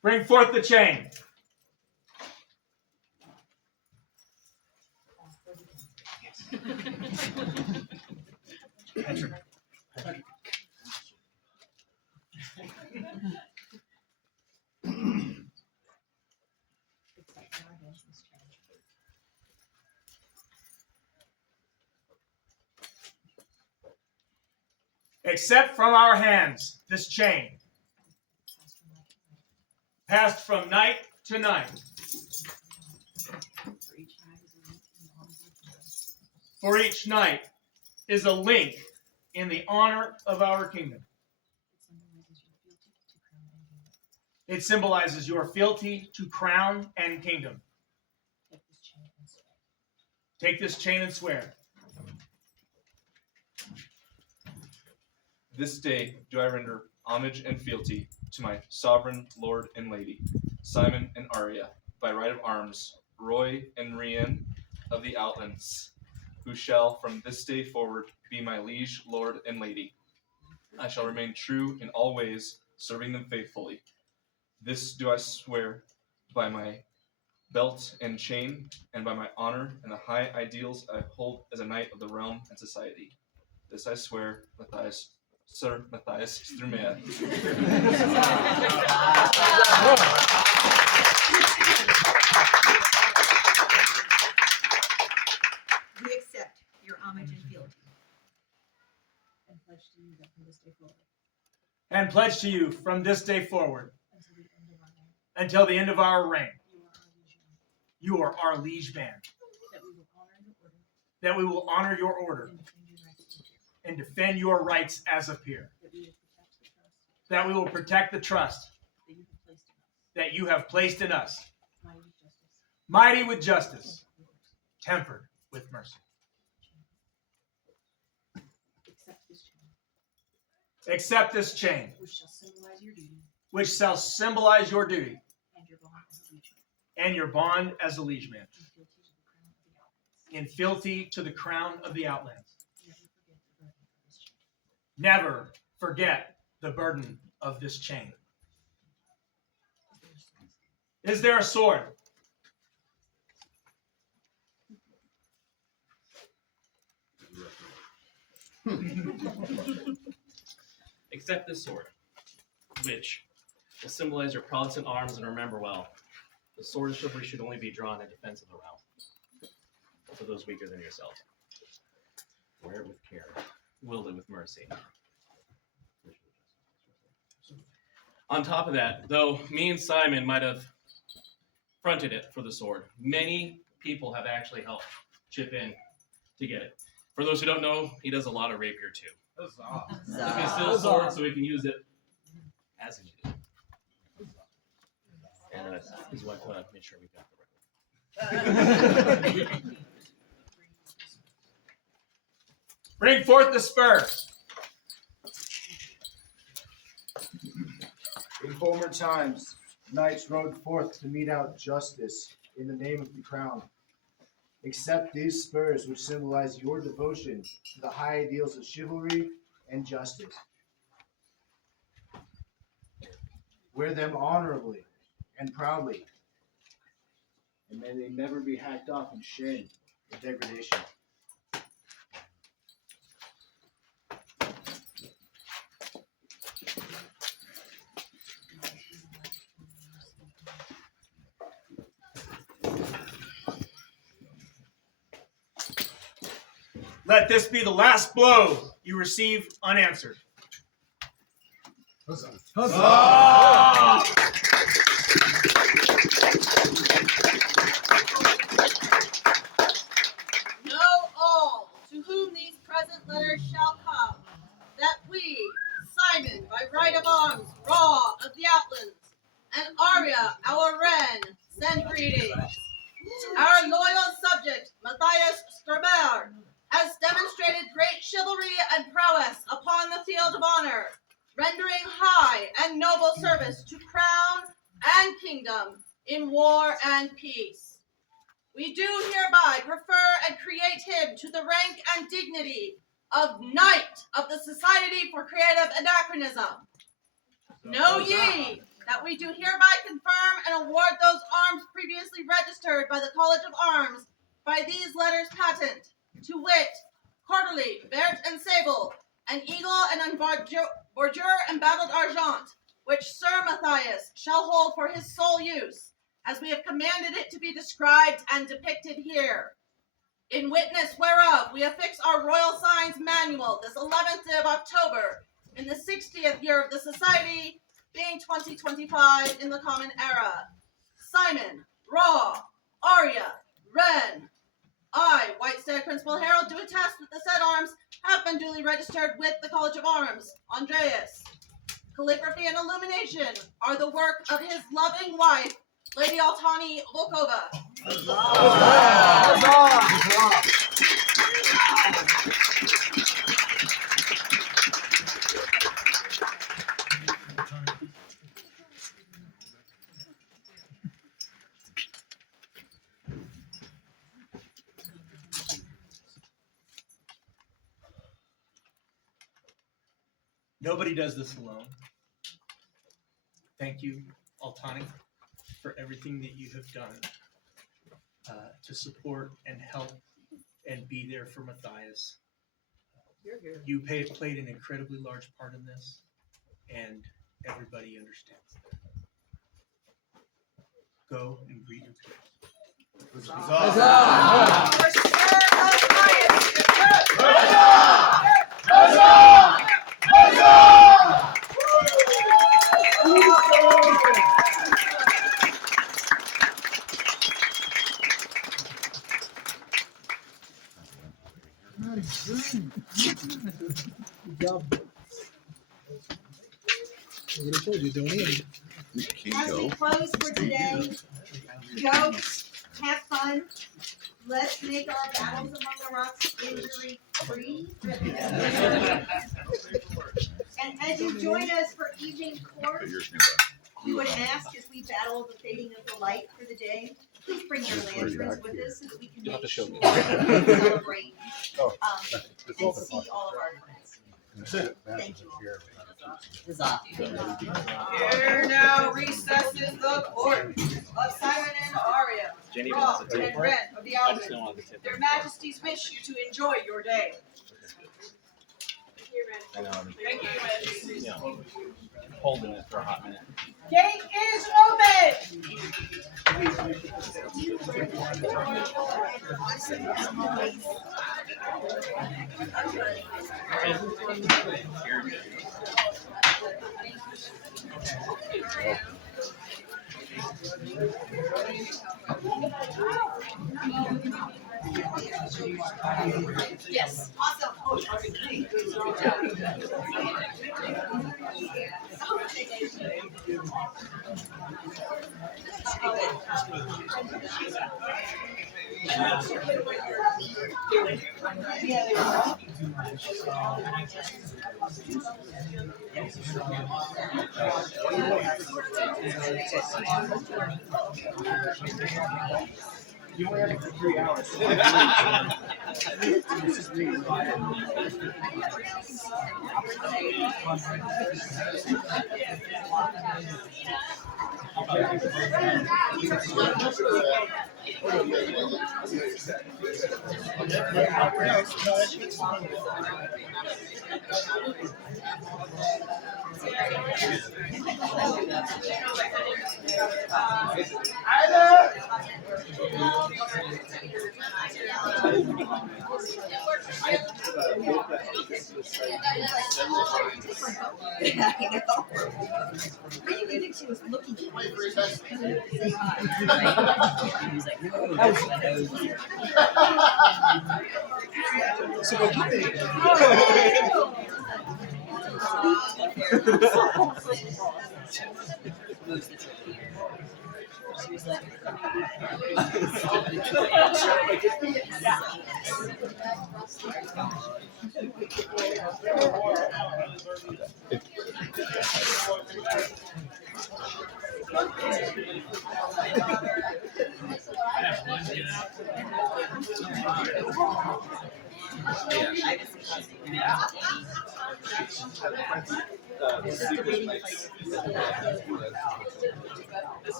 Bring forth the chain. Patrick. Accept from our hands this chain, passed from night to night. For each night is a link in the honor of our kingdom. It symbolizes your fealty to crown and kingdom. Take this chain and swear. This day do I render homage and fealty to my sovereign lord and lady, Simon and Arya, by right of arms, Roy and Rian of the Outlands, who shall from this day forward be my liege, lord, and lady. I shall remain true in all ways, serving them faithfully. This do I swear by my belt and chain, and by my honor and the high ideals I hold as a knight of the realm and society. This I swear, Matthias, Sir Matthias Strumeyer. We accept your homage and fealty. And pledge to you that from this day forward, And pledge to you from this day forward, until the end of our reign, until the end of our reign, you are our liege man, that we will honor your that we will honor your order, order and defend your rights as a peer, and defend your rights as a peer, that we will protect the trust that you have placed in us, that you have placed in us, mighty with justice, mighty with justice, tempered with mercy. accept this chain, Accept this chain, which shall symbolize your duty which shall symbolize your duty and your bond as a liege man, and your bond as a liege man, in fealty to the crown of the outlands. in fealty to the crown of the outlands. Never forget the burden of this chain. Is there a sword? Accept this sword, which will symbolize your Protestant arms, and remember well, the sword of chivalry should only be drawn in defense of the realm, for those weaker than yourself. Wear it with care, wield it with mercy. On top of that, though me and Simon might have fronted it for the sword. Many people have actually helped chip in to get it. For those who don't know, he does a lot of rapier too. He can steal a sword so he can use it as needed. And his wife wanted to make sure we got the right one. Bring forth the spur. In former times, knights rode forth to mete out justice in the name of the crown. Accept these spurs which symbolize your devotion to the high ideals of chivalry and justice. Wear them honorably and proudly, and may they never be hacked off in shame or degradation. Let this be the last blow you receive unanswered. Huzzah. Huzzah! Know all to whom these present letters shall come, that we, Simon, by right of arms, Raw of the Outlands, and Arya, our Wren, send greetings. Our loyal subject, Matthias Strabert, has demonstrated great chivalry and prowess upon the field of honor, rendering high and noble service to crown and kingdom in war and peace. We do hereby prefer and create him to the rank and dignity of Knight of the Society for Creative Anachronism. Know ye that we do hereby confirm and award those arms previously registered by the College of Arms by these letters patent, to wit, Quarterly, Vert and Sable, an eagle and an bordure embattled argent, which Sir Matthias shall hold for his sole use, as we have commanded it to be described and depicted here. In witness whereof we affix our Royal Signs Manual this 11th of October, in the 60th year of the Society, being 2025 in the Common Era. Simon, Raw, Arya, Wren, I, White Stag Principal Herald, do attest that the said arms have been duly registered with the College of Arms. Andreas. Calligraphy and illumination are the work of his loving wife, Lady Altani Volkova. Nobody does this alone. Thank you, Altani, for everything that you have done to support and help and be there for Matthias. You played an incredibly large part in this, and everybody understands that. Go and greet your kids. Good job. I would have told you, don't eat. As we close for today, go, have fun. Let's make our battles among the rocks injury-free. And as you join us for evening court, we would ask as we battle the fading of the light for the day, please bring your lanterns with us so that we can make sure we celebrate and see all of our friends. Thank you all. Here now recesses the court of Simon and Arya, Raw and Wren of the Outlands. Their Majesties wish you to enjoy your day. Thank you, Majesties. Holding it for a hot minute. Gate is open. Yes. Awesome. You only have it for 3 hours. She was looking at me. So what do you think? She was like, I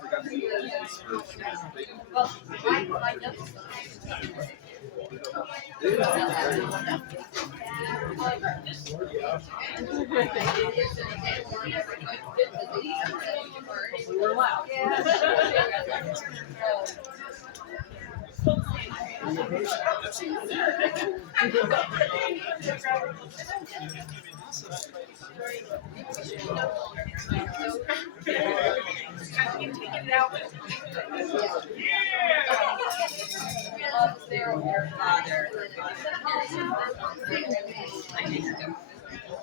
forgot to do this